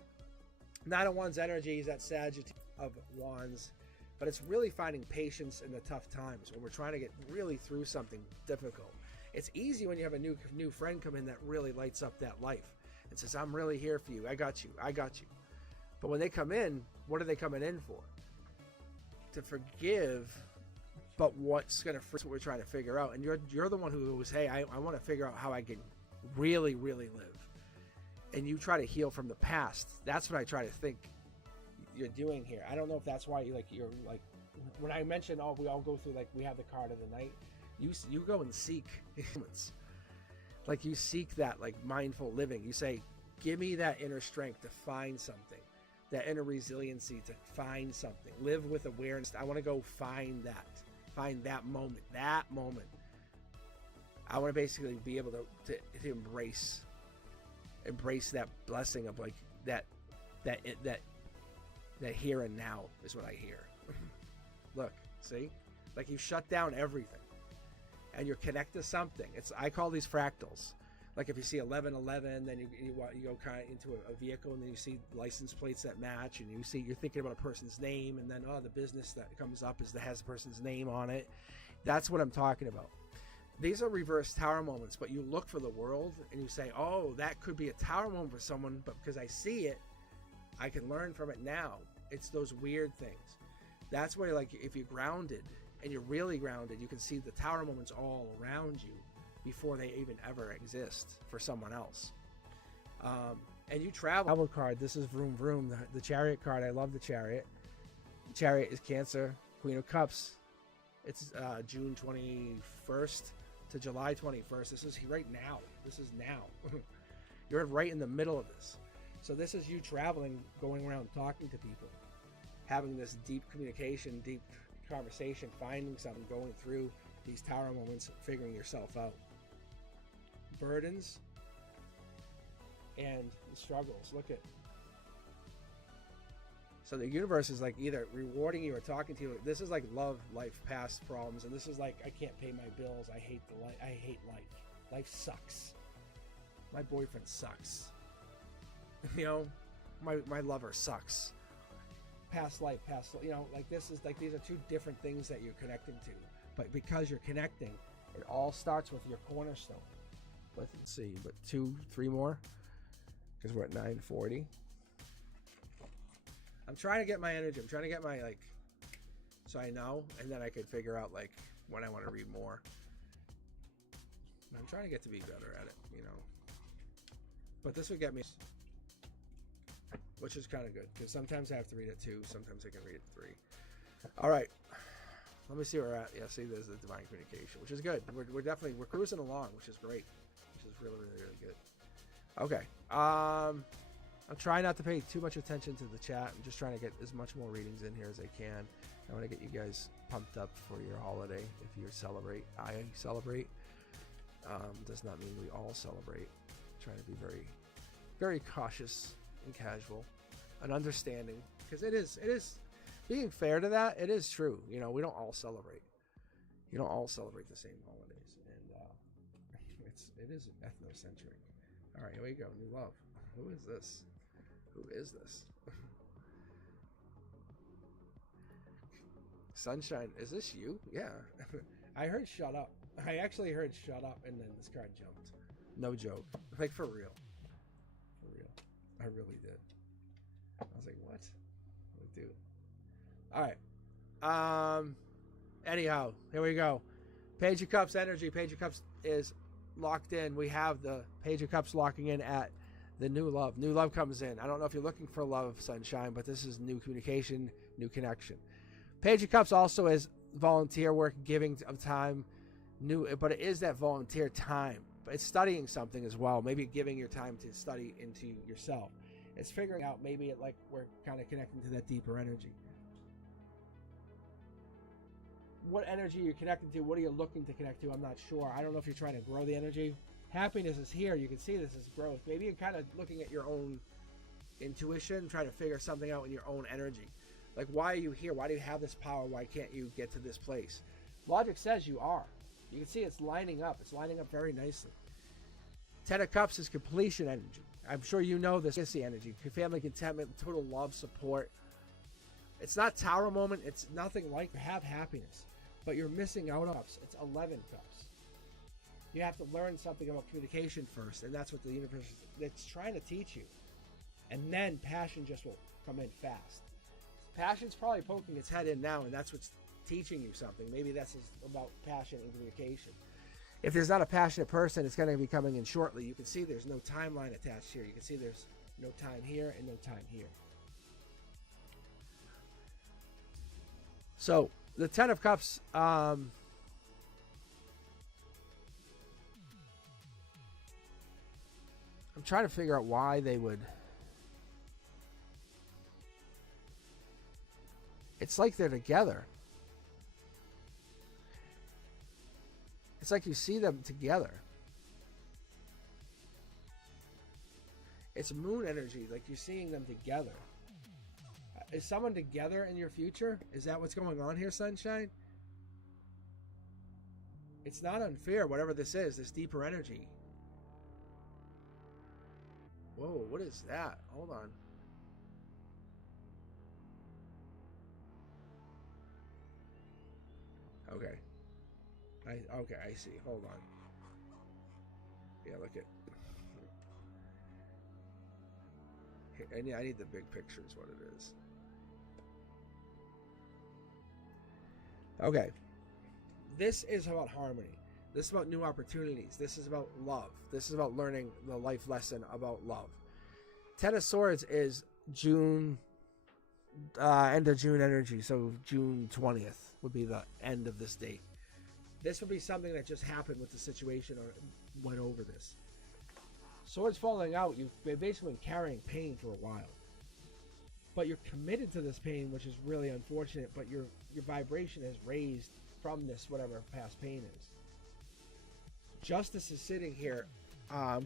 Nine of Wands energy is that Sagittarius of Wands, but it's really finding patience in the tough times when we're trying to get really through something difficult. It's easy when you have a new friend come in that really lights up that life and says, I'm really here for you. I got you. I got you. But when they come in, what are they coming in for? to forgive, but what's going to what we're trying to figure out. And you're the one who was, hey, I want to figure out how I can really, really live. And you try to heal from the past. That's what I try to think you're doing here. I don't know if that's why you're like when I mentioned, we all go through, like, we have the card of the night. You go and seek moments. Like, you seek that, like, mindful living. You say, give me that inner strength to find something, that inner resiliency to find something. Live with awareness. I want to go find that moment. I want to basically be able to embrace that blessing of, like, that here and now is what I hear. Look, see, like, you shut down everything and you're connected to something. I call these fractals. Like, if you see 1111, then you go kind of into a vehicle, and then you see license plates that match, and you're thinking about a person's name, and then the business that comes up has the person's name on it. That's what I'm talking about. These are reverse tower moments, but you look for the world and you say, oh, that could be a tower moment for someone, but because I see it, I can learn from it now. It's those weird things. That's where, like, if you're grounded and you're really grounded, you can see the tower moments all around you before they even ever exist for someone else. And you travel card. This is Vroom Vroom, the Chariot card. I love the Chariot. The Chariot is Cancer, Queen of Cups. It's June 21st to July 21st. This is right now. This is now. You're right in the middle of this. So this is you traveling, going around talking to people, having this deep communication, deep conversation, finding something, going through these tower moments, figuring yourself out. Burdens and struggles. Look at. So the universe is, like, either rewarding you or talking to you. This is like love, life, past problems, and this is like, I can't pay my bills. I hate I hate life. Life sucks. My boyfriend sucks. You know, my lover sucks. Past life, like, this is like, these are two different things that you're connecting to. But because you're connecting, it all starts with your cornerstone. Let's see, but 2-3 more, because we're at 9:40. I'm trying to get my energy. I'm trying to get my, like, so I know, and then I could figure out, like, when I want to read more. I'm trying to get to be better at it, But this would get me, which is kind of good, because sometimes I have to read it 2, sometimes I can read it 3. All right, let me see where we're at. Yeah, see, there's the divine communication, which is good. We're cruising along, which is great, which is really, really, really good. Okay, I'm trying not to pay too much attention to the chat. I'm just trying to get as much more readings in here as I can. I want to get you guys pumped up for your holiday. If you celebrate, I celebrate. Does not mean we all celebrate. I'm trying to be very, very cautious and casual and understanding, because it is being fair to that. It is true. We don't all celebrate. You don't all celebrate the same holidays, and it is ethnocentric. All right, here we go. New love. Who is this? Who is this? Sunshine, is this you? Yeah. I heard shut up. I actually heard shut up, and then this card jumped. No joke. Like, for real. For real. I really did. I was like, what? Dude. Alright. Anyhow, here we go. Page of Cups energy. Page of Cups is locked in. We have the Page of Cups locking in at the new love. New love comes in. I don't know if you're looking for love, sunshine, but this is new communication, new connection. Page of Cups also is volunteer work, giving of time, but it is that volunteer time. But it's studying something as well. Maybe giving your time to study into yourself. It's figuring out, maybe we're kind of connecting to that deeper energy. What energy you're connecting to? What are you looking to connect to? I'm not sure. I don't know if you're trying to grow the energy. Happiness is here. You can see this is growth. Maybe you're kind of looking at your own intuition, trying to figure something out in your own energy. Like, why are you here? Why do you have this power? Why can't you get to this place? Logic says you are. You can see it's lining up. It's lining up very nicely. 10 of Cups is completion energy. I'm sure you know this. It's the energy. Family contentment, total love, support. It's not tower moment. It's nothing like have happiness. But you're missing out on Cups. It's 11 Cups. You have to learn something about communication first, and that's what the universe is trying to teach you. And then passion just will come in fast. Passion's probably poking its head in now, and that's what's teaching you something. Maybe that's about passion and communication. If there's not a passionate person, it's going to be coming in shortly. You can see there's no timeline attached here. You can see there's no time here and no time here. So the Ten of Cups, I'm trying to figure out why they would. It's like they're together. It's like you see them together. It's moon energy, like you're seeing them together. Is someone together in your future? Is that what's going on here, Sunshine? It's not unfair, whatever this is, this deeper energy. Whoa, what is that? Hold on. Okay. Okay, I see. Hold on. Yeah, look at. I need the big picture is what it is. Okay. This is about harmony. This is about new opportunities. This is about love. This is about learning the life lesson about love. Ten of Swords is June, end of June energy. So June 20th would be the end of this date. This would be something that just happened with the situation or went over this. Swords falling out, you've basically been carrying pain for a while. But you're committed to this pain, which is really unfortunate, but your vibration has raised from this, whatever past pain is. Justice is sitting here,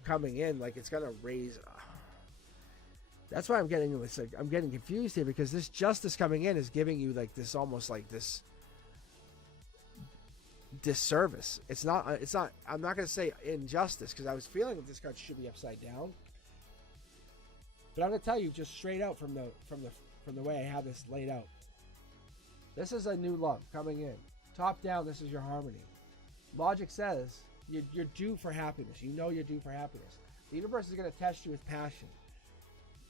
coming in, like it's gonna raise. That's why I'm getting this. Like, I'm getting confused here because this justice coming in is giving you like this, almost like this disservice. It's not. I'm not gonna say injustice because I was feeling that this card should be upside down. But I'm gonna tell you just straight out from the way I have this laid out. This is a new love coming in. Top down, this is your harmony. Logic says you're due for happiness. You know you're due for happiness. The universe is going to test you with passion.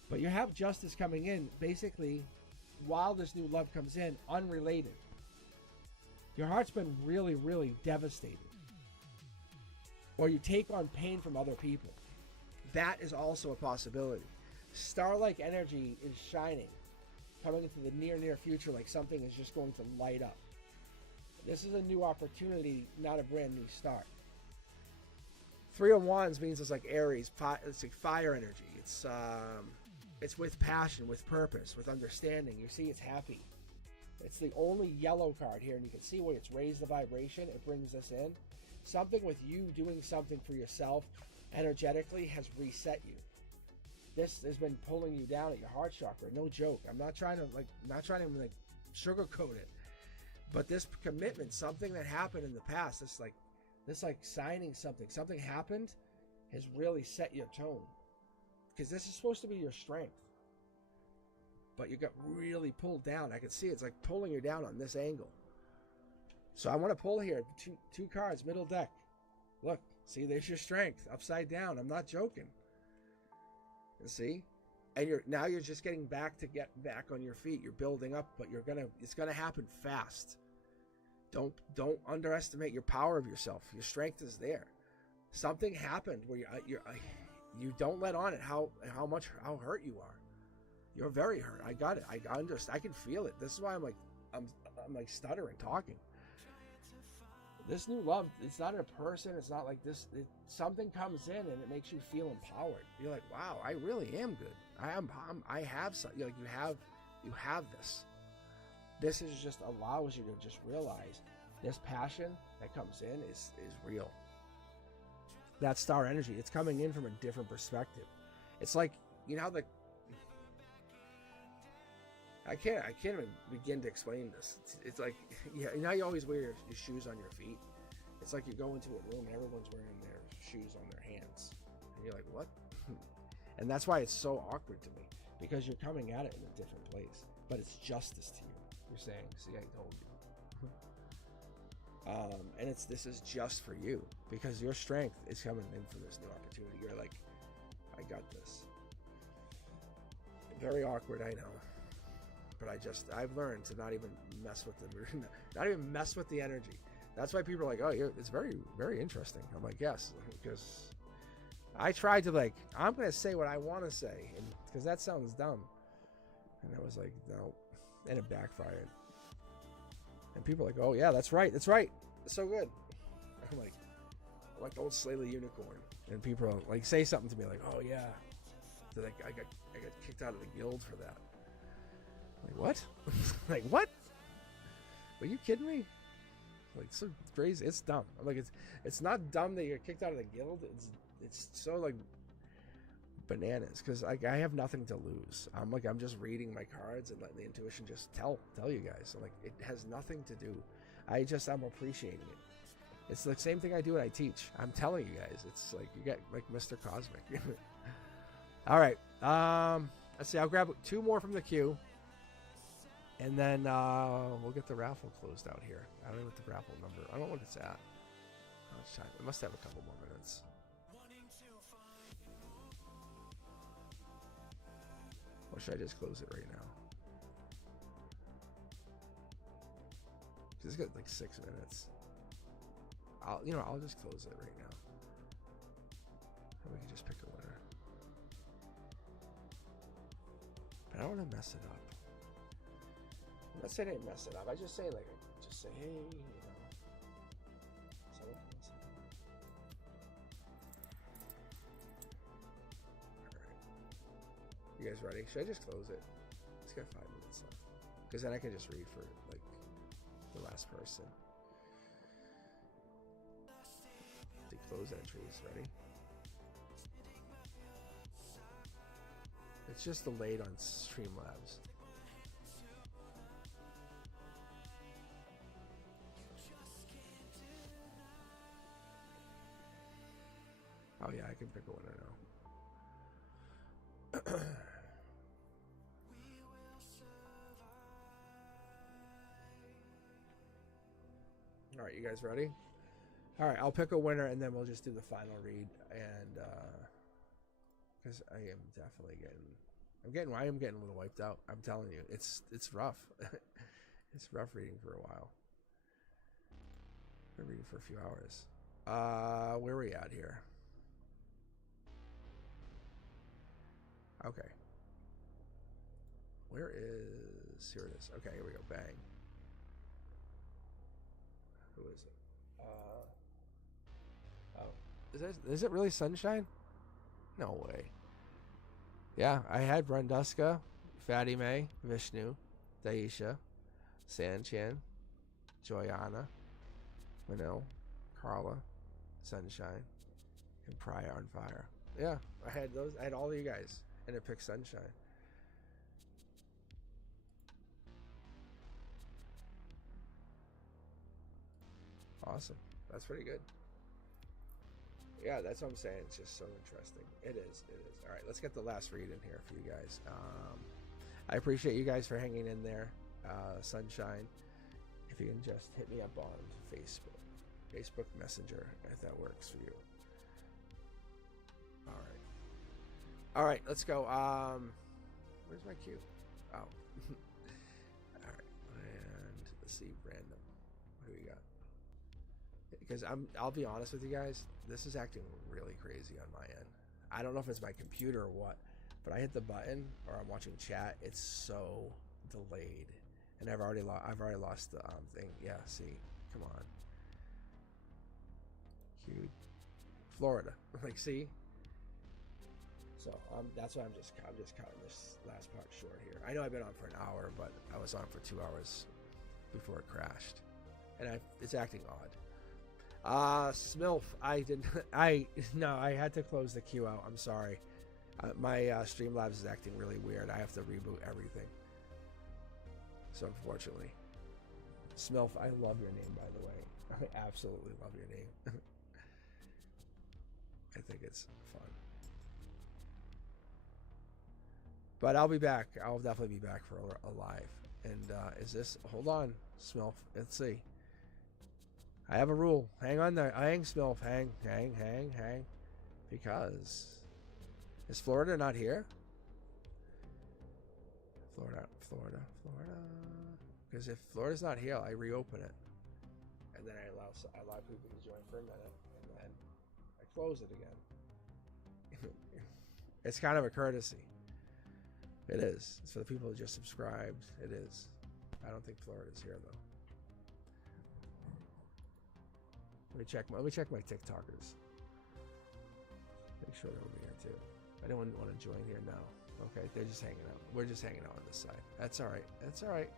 But you have justice coming in, basically, while this new love comes in, unrelated. Your heart's been really, really devastated. Or you take on pain from other people. That is also a possibility. Star-like energy is shining, coming into the near future like something is just going to light up. This is a new opportunity, not a brand new start. Three of Wands means it's like Aries, it's like fire energy. It's with passion, with purpose, with understanding. You see, it's happy. It's the only yellow card here, and you can see where it's raised the vibration. It brings this in. Something with you doing something for yourself energetically has reset you. This has been pulling you down at your heart chakra. No joke. I'm not trying to sugarcoat it. But this commitment, something that happened in the past, this signing something happened, has really set your tone. Because this is supposed to be your strength. But you got really pulled down. I can see it's like pulling you down on this angle. So I want to pull here, two cards, middle deck. Look, see, there's your strength, upside down. I'm not joking. You see? And you're just getting back to get back on your feet. You're building up, but it's gonna happen fast. Don't underestimate your power of yourself. Your strength is there. Something happened where you don't let on it how hurt you are. You're very hurt. I got it. I understand. I can feel it. This is why I'm like stuttering talking. This new love, it's not a person. It's not like this. Something comes in and it makes you feel empowered. You're like, wow, I really am good. I have something. Like you have this. This is just allows you to just realize this passion that comes in is real. That star energy, it's coming in from a different perspective. It's like, you know how I can't even begin to explain this. It's like, yeah, you know how you always wear your shoes on your feet? It's like you go into a room and everyone's wearing their shoes on their hands. And you're like, what? And that's why it's so awkward to me. Because you're coming at it in a different place. But it's justice to you. You're saying, see, I told you. And this is just for you. Because your strength is coming in for this new opportunity. You're like, I got this. Very awkward, I know. but I've learned to not even mess with not even mess with the energy. That's why people are like, oh, it's very, very interesting. I'm like, yes, because I tried to like, I'm going to say what I want to say, because that sounds dumb. And I was like, no, and it backfired. And people are like, oh yeah, that's right. It's so good. I'm like, don't slay the unicorn. And people are like, say something to me like, oh yeah, like I got kicked out of the guild for that. Like what? Like what? Are you kidding me? Like so crazy. It's dumb. I'm like, it's not dumb that you're kicked out of the guild. It's so like bananas, because like I have nothing to lose. I'm just reading my cards and letting the intuition just tell you guys. So like it has nothing to do. I'm appreciating it. It's the same thing I do when I teach. I'm telling you guys. It's like you get like Mr. Cosmic. All right. Let's see. I'll grab 2 more from the queue, and then we'll get the raffle closed out here. I don't know what the raffle number. I don't know what it's at. How much time? It must have a couple more minutes. Or should I just close it right now? It's got like 6 minutes. I'll just close it right now. And we can just pick a winner. But I don't want to mess it up. I'm not saying I mess it up. I just say hey, So I don't mess it up. Alright. You guys ready? Should I just close it? It's got 5 minutes left. Because then I can just read for like the last person. The close entries, ready? It's just delayed on Streamlabs. Oh yeah, I can pick a winner now. All right, you guys ready? All right, I'll pick a winner and then we'll just do the final read. And because I am definitely I am getting a little wiped out. I'm telling you, it's rough. It's rough reading for a while. I've been reading for a few hours. Where are we at here? Okay. Here it is. Okay, here we go. Bang. Who is it? Is it really Sunshine? No way. Yeah, I had Branduska, Fatty May, Vishnu, Daisha, Sanchan, Joyanna, Manil, Carla, Sunshine, and Prior on Fire. Yeah, I had those. I had all of you guys, and it picked Sunshine. Awesome. That's pretty good. Yeah, that's what I'm saying. It's just so interesting. It is. All right, let's get the last read in here for you guys. I appreciate you guys for hanging in there. Sunshine, if you can just hit me up on Facebook Messenger, if that works for you. All right, let's go. Where's my cue? Oh. All right, and let's see, random. What do we got? Because I'll be honest with you guys, this is acting really crazy on my end. I don't know if it's my computer or what, but I hit the button or I'm watching chat. It's so delayed, and I've already lost the thing. Yeah, see, come on, cute, Florida. Like, see. So that's why I'm just cutting this last part short here. I know I've been on for an hour, but I was on for 2 hours before it crashed, and it's acting odd. Smilf, I had to close the queue out. I'm sorry. My Streamlabs is acting really weird. I have to reboot everything. So unfortunately, Smilf, I love your name, by the way. I absolutely love your name. I think it's fun. But I'll be back. I'll definitely be back for a live. And is this? Hold on, Smilf. Let's see. I have a rule. Hang on there. Hang, Smilf. Hang. Because is Florida not here? Florida. Because if Florida's not here, I reopen it, and then I allow people to join for a minute, and then I close it again. It's kind of a courtesy. It is. It's for the people who just subscribed. It is. I don't think Florida's here though. Let me check my TikTokers. Make sure they're over here too. Anyone want to join here? No. Okay, they're just hanging out. We're just hanging out on this side. That's all right. That's all right.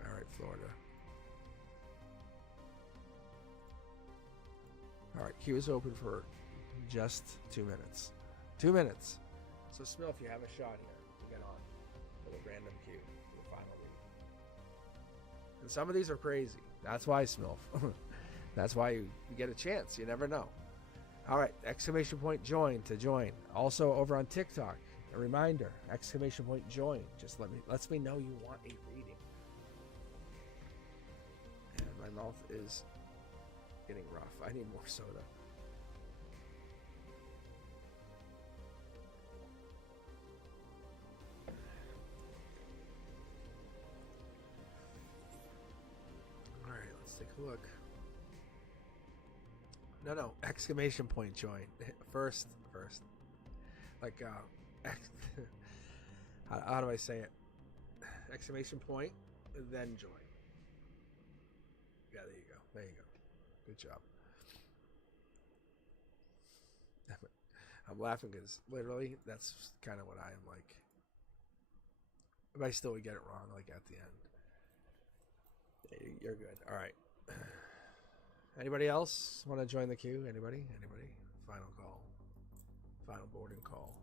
All right, Florida. All right, queue is open for just 2 minutes. 2 minutes. So, Smil, if you have a shot here, to get on with a random queue for the final read. And some of these are crazy. That's why, Smil. That's why you get a chance. You never know. All right, exclamation point join to join. Also over on TikTok, a reminder, exclamation point join. Just lets me know you want a reading. And my mouth is getting rough. I need more soda. Take a look. No, exclamation point join. First. Like, how do I say it? Exclamation point, then join. Yeah, there you go. Good job. I'm laughing because literally that's kind of what I am like. But I still would get it wrong, like at the end. You're good. All right. Anybody else want to join the queue? Anybody? Final call. Final boarding call.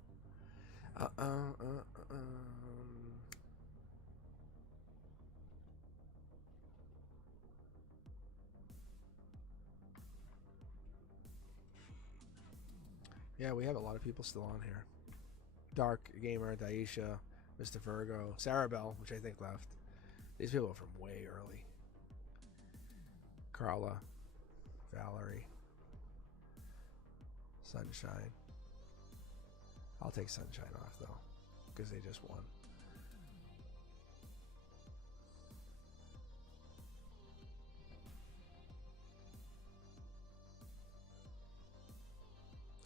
Yeah, we have a lot of people still on here. Dark Gamer, Daisha, Mr. Virgo, Sarah Bell, which I think left. These people are from way early. Carla, Valerie, Sunshine. I'll take Sunshine off though, because they just won.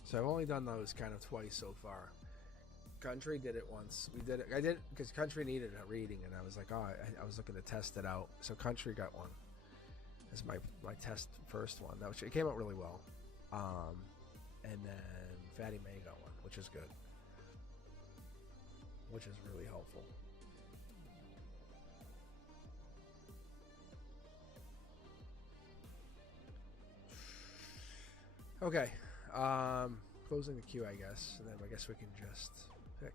So I've only done those kind of twice so far. Country did it once. I did it because Country needed a reading, and I was like, I was looking to test it out. So Country got one. This is my test first one. It came out really well. And then Fatty May got one, which is good. Which is really helpful. Okay. Closing the queue, I guess. And then I guess we can just pick.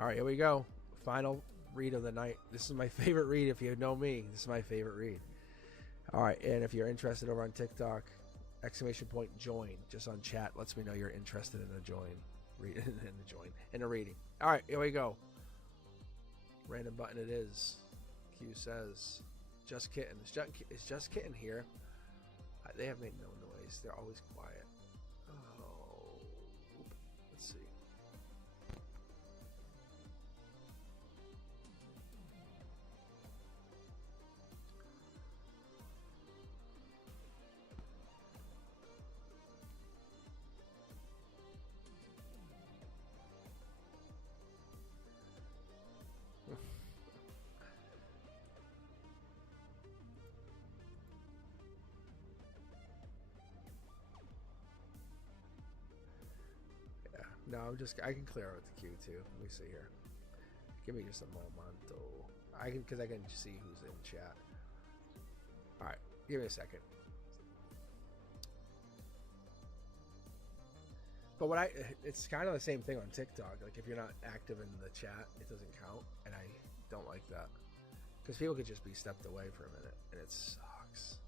All right, here we go. Final read of the night. This is my favorite read. If you know me, this is my favorite read. All right, and if you're interested over on TikTok, exclamation point join. Just on chat lets me know you're interested in a join. In a reading. All right, here we go. Random button it is. Q says, Just Kitten. Is Just Kitten here? They have made no noise. They're always quiet. Oh, let's see. No, I can clear out the queue too. Let me see here. Give me just a momento. Because I can see who's in chat. All right, give me a second. But it's kind of the same thing on TikTok. Like if you're not active in the chat, it doesn't count, and I don't like that because people could just be stepped away for a minute, and it sucks.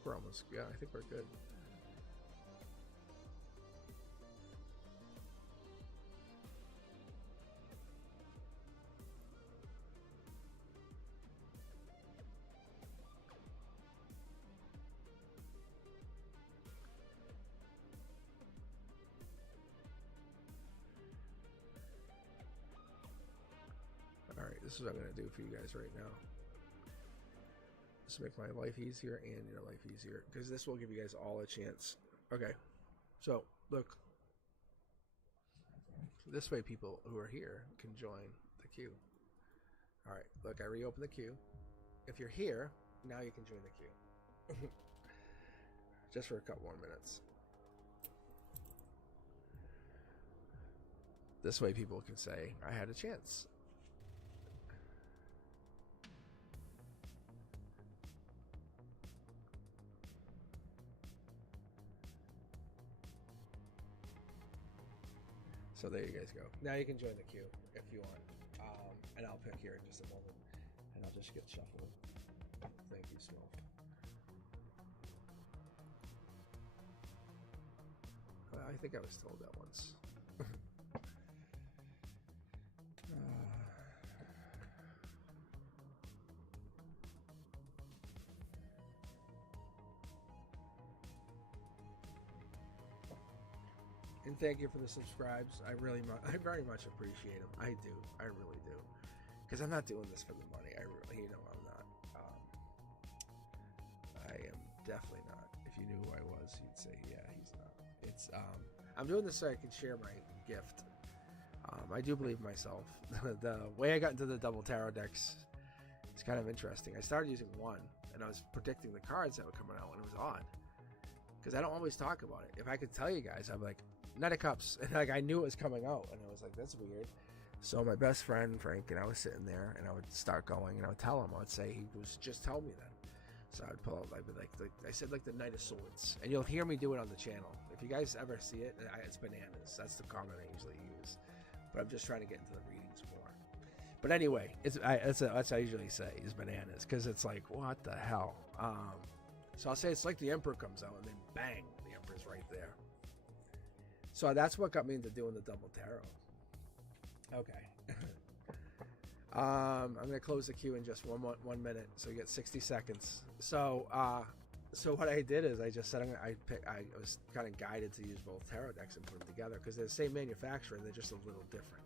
think we're almost, yeah, I think we're good. All right, this is what I'm going to do for you guys right now. Just make my life easier and your life easier, because this will give you guys all a chance. Okay, so look. This way people who are here can join the queue. All right, look, I reopen the queue. If you're here, now you can join the queue. Just for a couple more minutes. This way people can say, I had a chance. So there you guys go. Now you can join the queue if you want. And I'll pick here in just a moment. And I'll just get shuffled. Thank you, Small. I think I was told that once. And thank you for the subscribes. I very much appreciate them. I do. I really do. Because I'm not doing this for the money. I really, I'm not. I am definitely not. If you knew who I was, you'd say, yeah, he's not. It's I'm doing this so I can share my gift. I do believe myself. The way I got into the double tarot decks is kind of interesting. I started using one, and I was predicting the cards that were coming out, and it was odd. Because I don't always talk about it. If I could tell you guys, I'm like, Knight of Cups. And like I knew it was coming out, and I was like, that's weird. So my best friend, Frank, and I was sitting there, and I would start going, and I would tell him, I would say, he was just tell me then. So I would pull out, I'd be like I said, like the Knight of Swords. And you'll hear me do it on the channel. If you guys ever see it, it's bananas. That's the comment I usually use. But I'm just trying to get into the readings more. But anyway, that's what I usually say is bananas, because it's like, what the hell? So I'll say it's like the Emperor comes out, and then bang, the Emperor's right there. So that's what got me into doing the double tarot. Okay. I'm going to close the queue in just one minute, so you get 60 seconds. So what I did is I just said I was kind of guided to use both tarot decks and put them together because they're the same manufacturer, they're just a little different,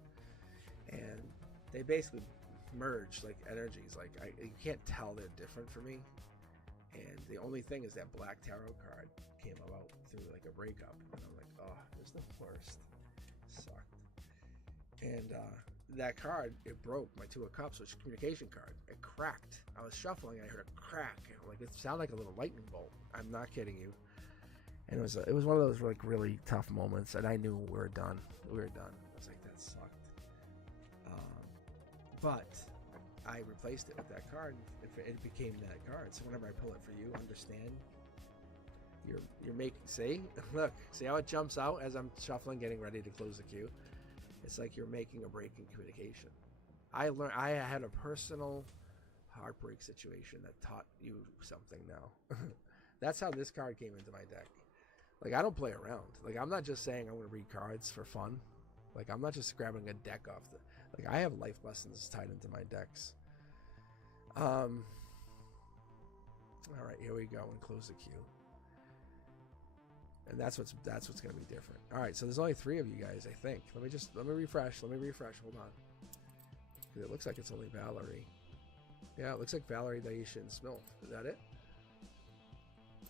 and they basically merge like energies. Like you can't tell they're different for me. And the only thing is that black tarot card came about through like a breakup, and I'm like, oh, this is the worst. Sucked. And that card, it broke. My Two of Cups, which is a communication card. It cracked. I was shuffling, and I heard a crack. Like it sounded like a little lightning bolt. I'm not kidding you. And it was one of those like really tough moments, and I knew we were done. We were done. I was like, that sucked. But I replaced it with that card. It became that card. So whenever I pull it for you, understand. You're making. See, look, see how it jumps out as I'm shuffling, getting ready to close the queue. It's like you're making or breaking communication. I had a personal heartbreak situation that taught you something now. That's how this card came into my deck. Like, I don't play around. Like, I'm not just saying I'm going to read cards for fun. Like, I'm not just grabbing a deck off the... Like, I have life lessons tied into my decks. All right, here we go, and close the queue. And that's what's going to be different. All right, so there's only 3 of you guys, I think. Let me refresh. Hold on. It looks like it's only Valerie. Yeah, it looks like Valerie, Daisha, and Smilf. Is that it?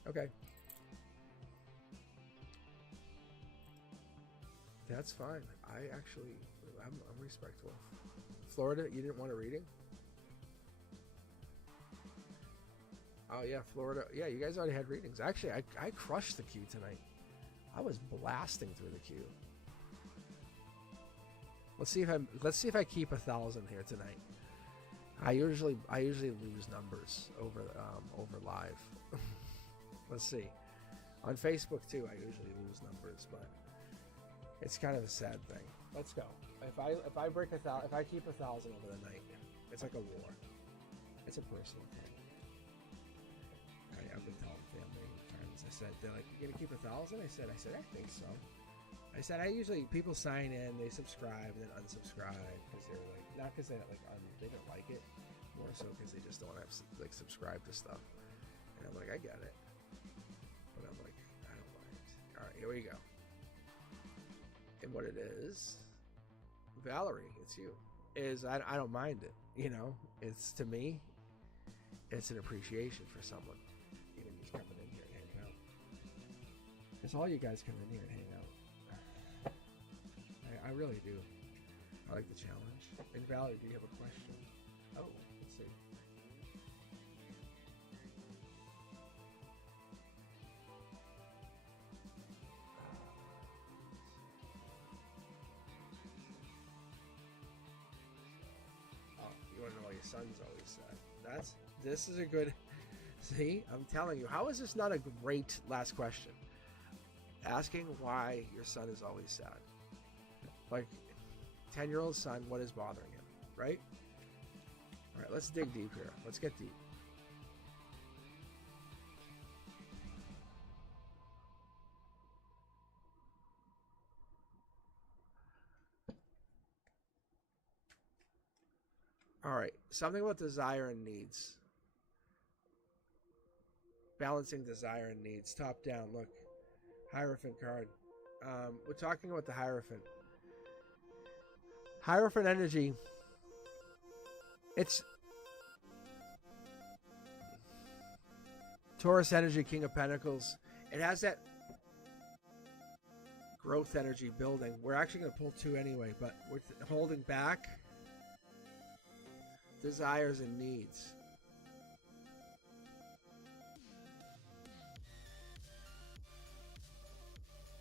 Okay. That's fine. I'm respectful. Florida, you didn't want a reading? Oh yeah, Florida. Yeah, you guys already had readings. Actually, I crushed the queue tonight. I was blasting through the queue. Let's see if I keep 1,000 here tonight. I usually lose numbers over live. Let's see. On Facebook too, I usually lose numbers, but it's kind of a sad thing. Let's go. If I break 1,000, if I keep 1,000 over the night, it's like a war. It's a personal thing. I have to tell family I said, they're like, "You gonna keep 1,000?" I said, I think so. I said, I usually, people sign in, they subscribe, then unsubscribe because they're like, not because they like they don't like it, more so because they just don't have like subscribe to stuff. And I'm like, I get it, but I'm like, I don't mind. All right, here we go. And what it is, Valerie, it's you. Is I don't mind it. You know, it's to me, it's an appreciation for someone, even just coming in here and hanging out. It's all you guys come in here and hang out. I really do. I like the challenge. And Valerie, do you have a question? Oh, let's see. Oh, you want to know why your son's always sad? This is a good. See, I'm telling you, how is this not a great last question? Asking why your son is always sad. Like, 10-year-old son, what is bothering him, right? All right, let's dig deep here. Let's get deep. All right, something about desire and needs. Balancing desire and needs. Top down, look. Hierophant card. We're talking about the Hierophant. Hierophant energy, it's Taurus energy, King of Pentacles. It has that growth energy building. We're actually going to pull two anyway, but we're holding back desires and needs.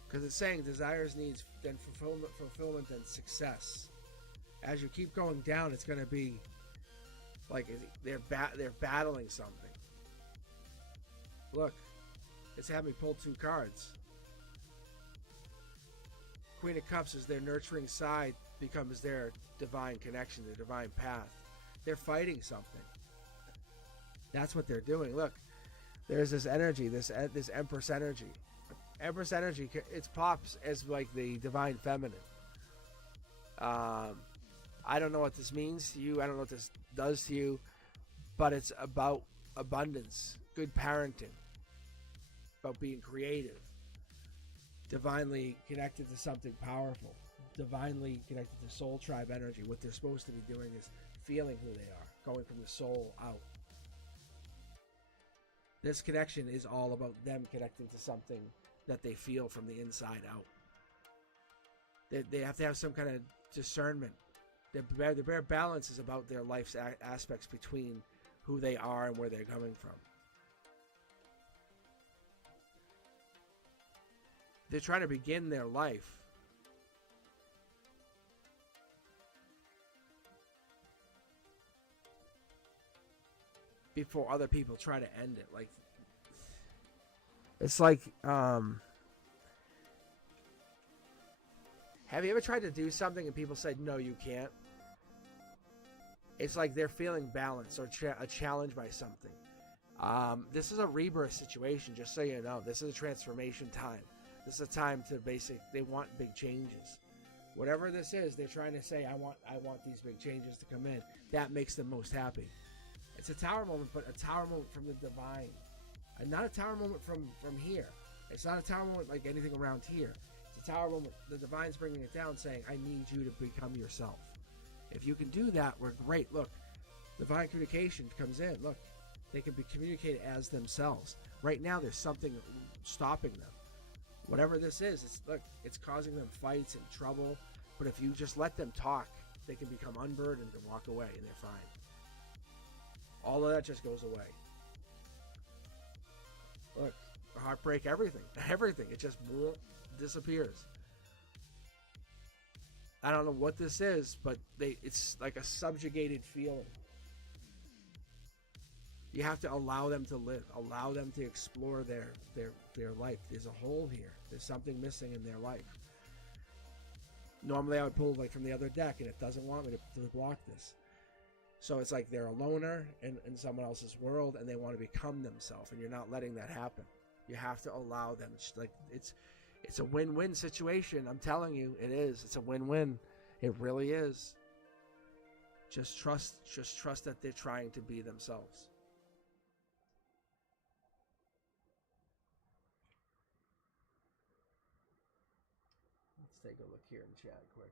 Because it's saying desires, needs, then fulfillment, then success. As you keep going down, it's going to be like they're battling something. Look, it's had me pull two cards. Queen of Cups is their nurturing side, becomes their divine connection, their divine path. They're fighting something. That's what they're doing. Look, there's this energy, this Empress energy. Empress energy, it pops as like the divine feminine. I don't know what this means to you. I don't know what this does to you, but it's about abundance, good parenting, about being creative, divinely connected to something powerful, divinely connected to soul tribe energy. What they're supposed to be doing is feeling who they are, going from the soul out. This connection is all about them connecting to something that they feel from the inside out. They have to have some kind of discernment. The bare balance is about their life's aspects between who they are and where they're coming from. They're trying to begin their life before other people try to end it. Like, it's like, have you ever tried to do something and people said, no, you can't? It's like they're feeling balanced or a challenge by something. This is a rebirth situation, just so you know. This is a transformation time. This is a time to they want big changes. Whatever this is, they're trying to say, I want these big changes to come in. That makes them most happy. It's a tower moment, but a tower moment from the divine. And not a tower moment from here. It's not a tower moment like anything around here. It's a tower moment. The divine's bringing it down, saying, I need you to become yourself. If you can do that, we're great. Look, divine communication comes in. Look, they can be communicated as themselves. Right now, there's something stopping them. Whatever this is, it's causing them fights and trouble. But if you just let them talk, they can become unburdened and walk away, and they're fine. All of that just goes away. Look, heartbreak, everything. Everything. It just disappears. I don't know what this is, but it's like a subjugated feeling. You have to allow them to live. Allow them to explore their life. There's a hole here. There's something missing in their life. Normally I would pull like from the other deck, and it doesn't want me to block this. So it's like they're a loner in someone else's world, and they want to become themselves, and you're not letting that happen. You have to allow them. Like it's a win-win situation. I'm telling you, it is. It's a win-win. It really is. Just trust that they're trying to be themselves. Let's take a look here in chat quick.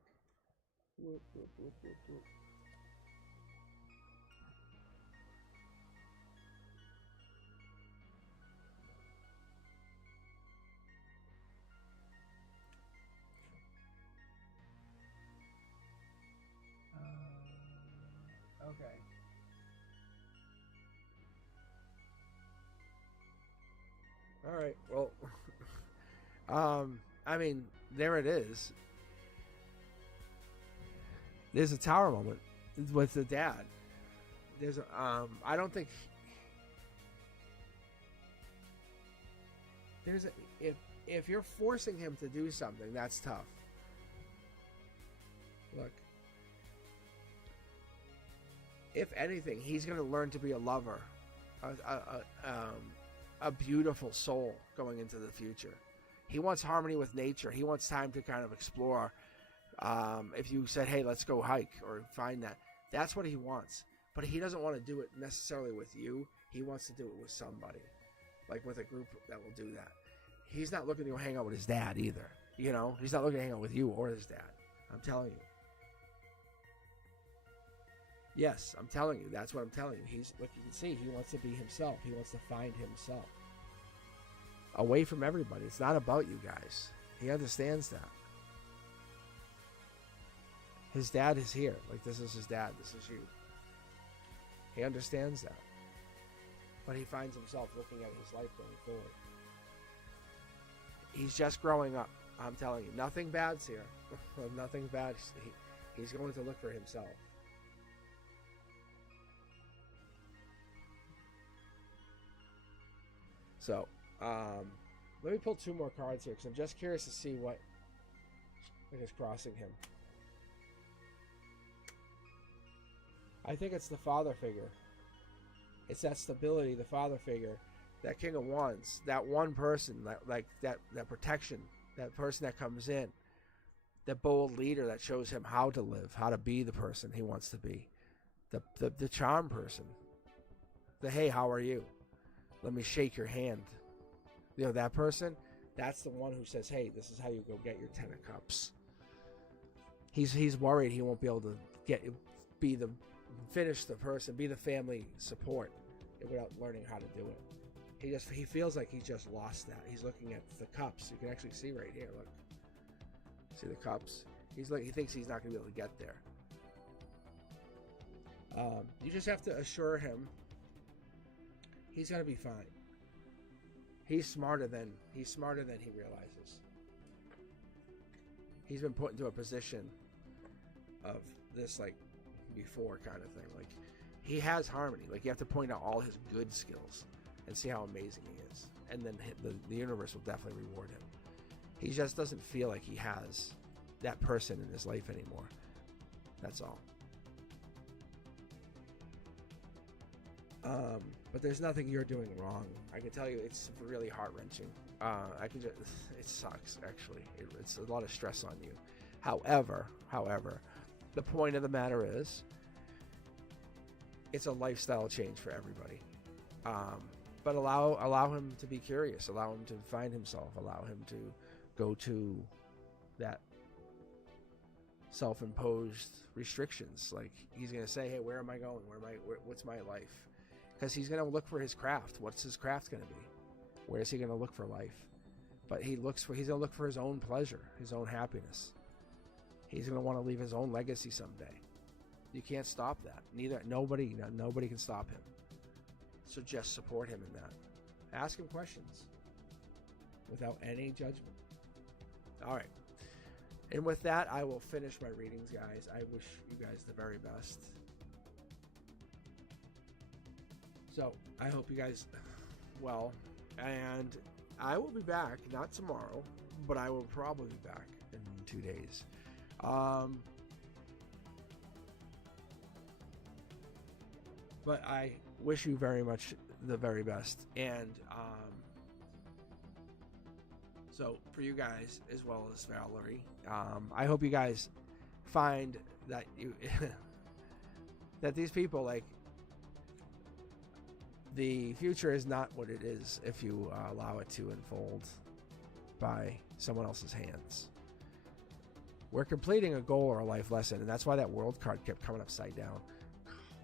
Whoop, whoop, whoop, whoop, whoop. Okay. All right. Well, I mean, there it is. There's a tower moment with the dad. There's a, I don't think there's a, if you're forcing him to do something, that's tough. Look, if anything, he's going to learn to be a lover, a beautiful soul going into the future. He wants harmony with nature. He wants time to kind of explore. If you said, hey, let's go hike or find that, that's what he wants. But he doesn't want to do it necessarily with you. He wants to do it with somebody, like with a group that will do that. He's not looking to go hang out with his dad either. You know, he's not looking to hang out with you or his dad. I'm telling you. Yes, I'm telling you. That's what I'm telling you. He's, like you can see, he wants to be himself. He wants to find himself. Away from everybody. It's not about you guys. He understands that. His dad is here. Like, this is his dad. This is you. He understands that. But he finds himself looking at his life going forward. He's just growing up. I'm telling you. Nothing bad's here. Nothing bad. He's going to look for himself. So, let me pull two more cards here because I'm just curious to see what is crossing him. I think it's the father figure. It's that stability, the father figure, that King of Wands, that one person, that protection, that person that comes in, that bold leader that shows him how to live, how to be the person he wants to be, the charm person, the hey, how are you? Let me shake your hand. You know, that person, that's the one who says, hey, this is how you go get your 10 of cups. He's worried he won't be able to finish the person, be the family support without learning how to do it. He feels like he just lost that. He's looking at the cups. You can actually see right here, look. See the cups? He thinks he's not going to be able to get there. You just have to assure him he's going to be fine. He's smarter than he realizes. He's been put into a position of this, like, before kind of thing. Like, he has harmony. Like, you have to point out all his good skills and see how amazing he is. And then the universe will definitely reward him. He just doesn't feel like he has that person in his life anymore. That's all. But there's nothing you're doing wrong. I can tell you it's really heart-wrenching. It sucks, actually. It's a lot of stress on you. However, the point of the matter is, it's a lifestyle change for everybody. But allow him to be curious. Allow him to find himself. Allow him to go to that self-imposed restrictions. Like, he's going to say, hey, where am I going? What's my life? Because he's going to look for his craft. What's his craft going to be? Where is he going to look for life? But he's going to look for his own pleasure, his own happiness. He's going to want to leave his own legacy someday. You can't stop that. Nobody can stop him. So just support him in that. Ask him questions without any judgment. All right. And with that, I will finish my readings, guys. I wish you guys the very best. So I hope you guys well, and I will be back, not tomorrow, but I will probably be back in 2 days. But I wish you very much the very best, and So for you guys as well as Valerie, I hope you guys find that you that these people, like, the future is not what it is if you allow it to unfold by someone else's hands. We're completing a goal or a life lesson, and that's why that world card kept coming upside down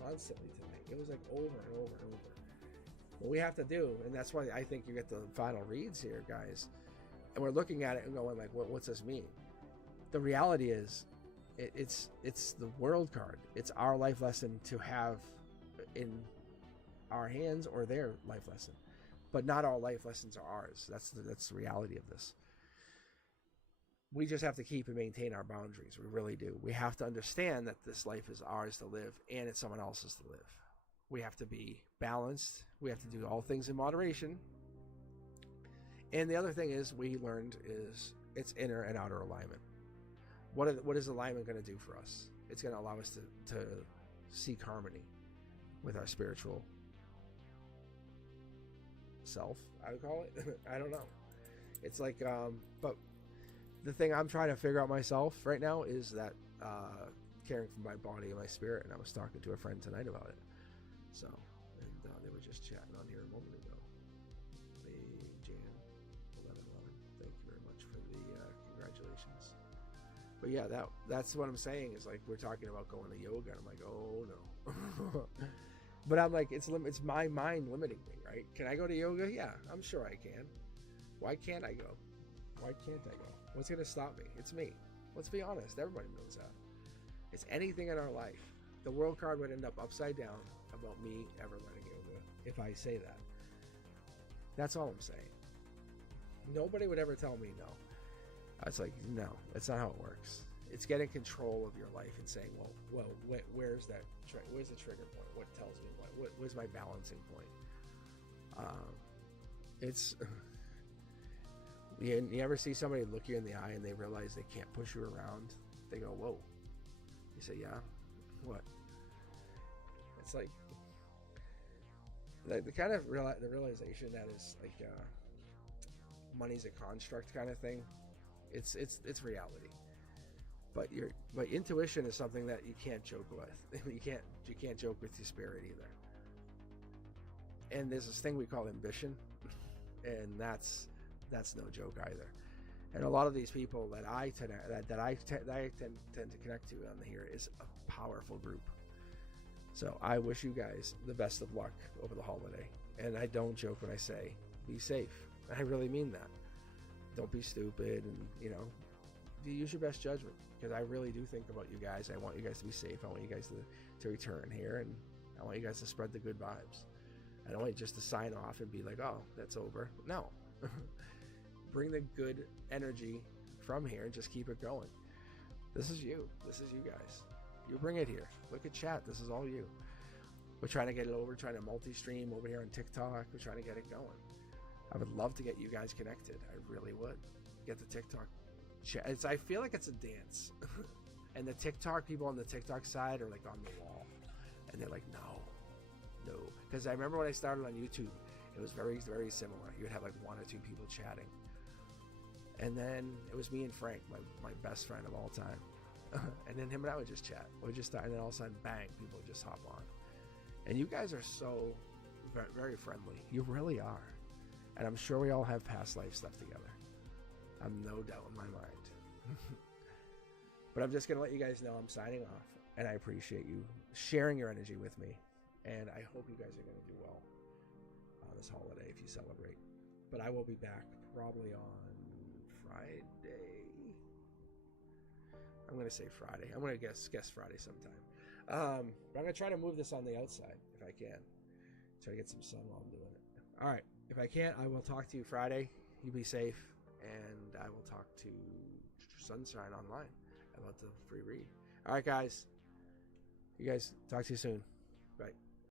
constantly tonight. It was like over and over and over. What we have to do, and that's why I think you get the final reads here, guys, and we're looking at it and going like, what's this mean? The reality is, it's the world card. It's our life lesson to have in our hands, or their life lesson, but not all life lessons are ours. That's the reality of this. We just have to keep and maintain our boundaries. We really do. We have to understand that this life is ours to live, and it's someone else's to live. We have to be balanced. We have to do all things in moderation. And the other thing is, we learned, is it's inner and outer alignment. What is alignment going to do for us? It's going to allow us to seek harmony with our spiritual self, I would call it. I don't know. It's like, but the thing I'm trying to figure out myself right now is that caring for my body and my spirit. And I was talking to a friend tonight about it. So, and they were just chatting on here a moment ago. Hey, Jan, 1111. Thank you very much for the congratulations. But yeah, that's what I'm saying, is like, we're talking about going to yoga, and I'm like, oh no. But I'm like, it's my mind limiting me, right? Can I go to yoga? Yeah, I'm sure I can. Why can't I go? Why can't I go? What's going to stop me? It's me. Let's be honest. Everybody knows that. It's anything in our life. The world card would end up upside down about me ever letting yoga if I say that. That's all I'm saying. Nobody would ever tell me no. It's like, no, that's not how it works. It's getting control of your life and saying, well, where's the trigger point? What tells me where's my balancing point? It's you ever see somebody look you in the eye and they realize they can't push you around? They go, whoa. You say, yeah, what? It's like the kind of the realization that is like money's a construct kind of thing. It's reality. But intuition is something that you can't joke with. you can't joke with your spirit either. And there's this thing we call ambition, and that's no joke either. And a lot of these people that I tend to connect to on here is a powerful group. So I wish you guys the best of luck over the holiday. And I don't joke when I say be safe. I really mean that. Don't be stupid, and use your best judgment, because I really do think about you guys. I want you guys to be safe. I want you guys to return here, and I want you guys to spread the good vibes. I don't want you just to sign off and be like, oh, that's over. No. Bring the good energy from here and just keep it going. This is you. This is you guys. You bring it here. Look at chat. This is all you. We're trying to get it over, trying to multi-stream over here on TikTok. We're trying to get it going. I would love to get you guys connected. I really would. Get the TikTok chat. I feel like it's a dance. And the TikTok people on the TikTok side are like on the wall. And they're like, no. Because I remember when I started on YouTube, it was very, very similar. You would have like one or two people chatting. And then it was me and Frank, my best friend of all time. And then him and I would just chat. We just start, and then all of a sudden, bang, people would just hop on. And you guys are so very, very friendly. You really are. And I'm sure we all have past life stuff together. I'm no doubt in my mind. But I'm just going to let you guys know I'm signing off. And I appreciate you sharing your energy with me. And I hope you guys are going to do well on this holiday if you celebrate. But I will be back probably on Friday. I'm going to say Friday. I'm going to guess Friday sometime. But I'm going to try to move this on the outside if I can. Try to get some sun while I'm doing it. All right. If I can't, I will talk to you Friday. You be safe. And I will talk to Sunshine online about the free read. All right, guys. You guys, talk to you soon. Bye.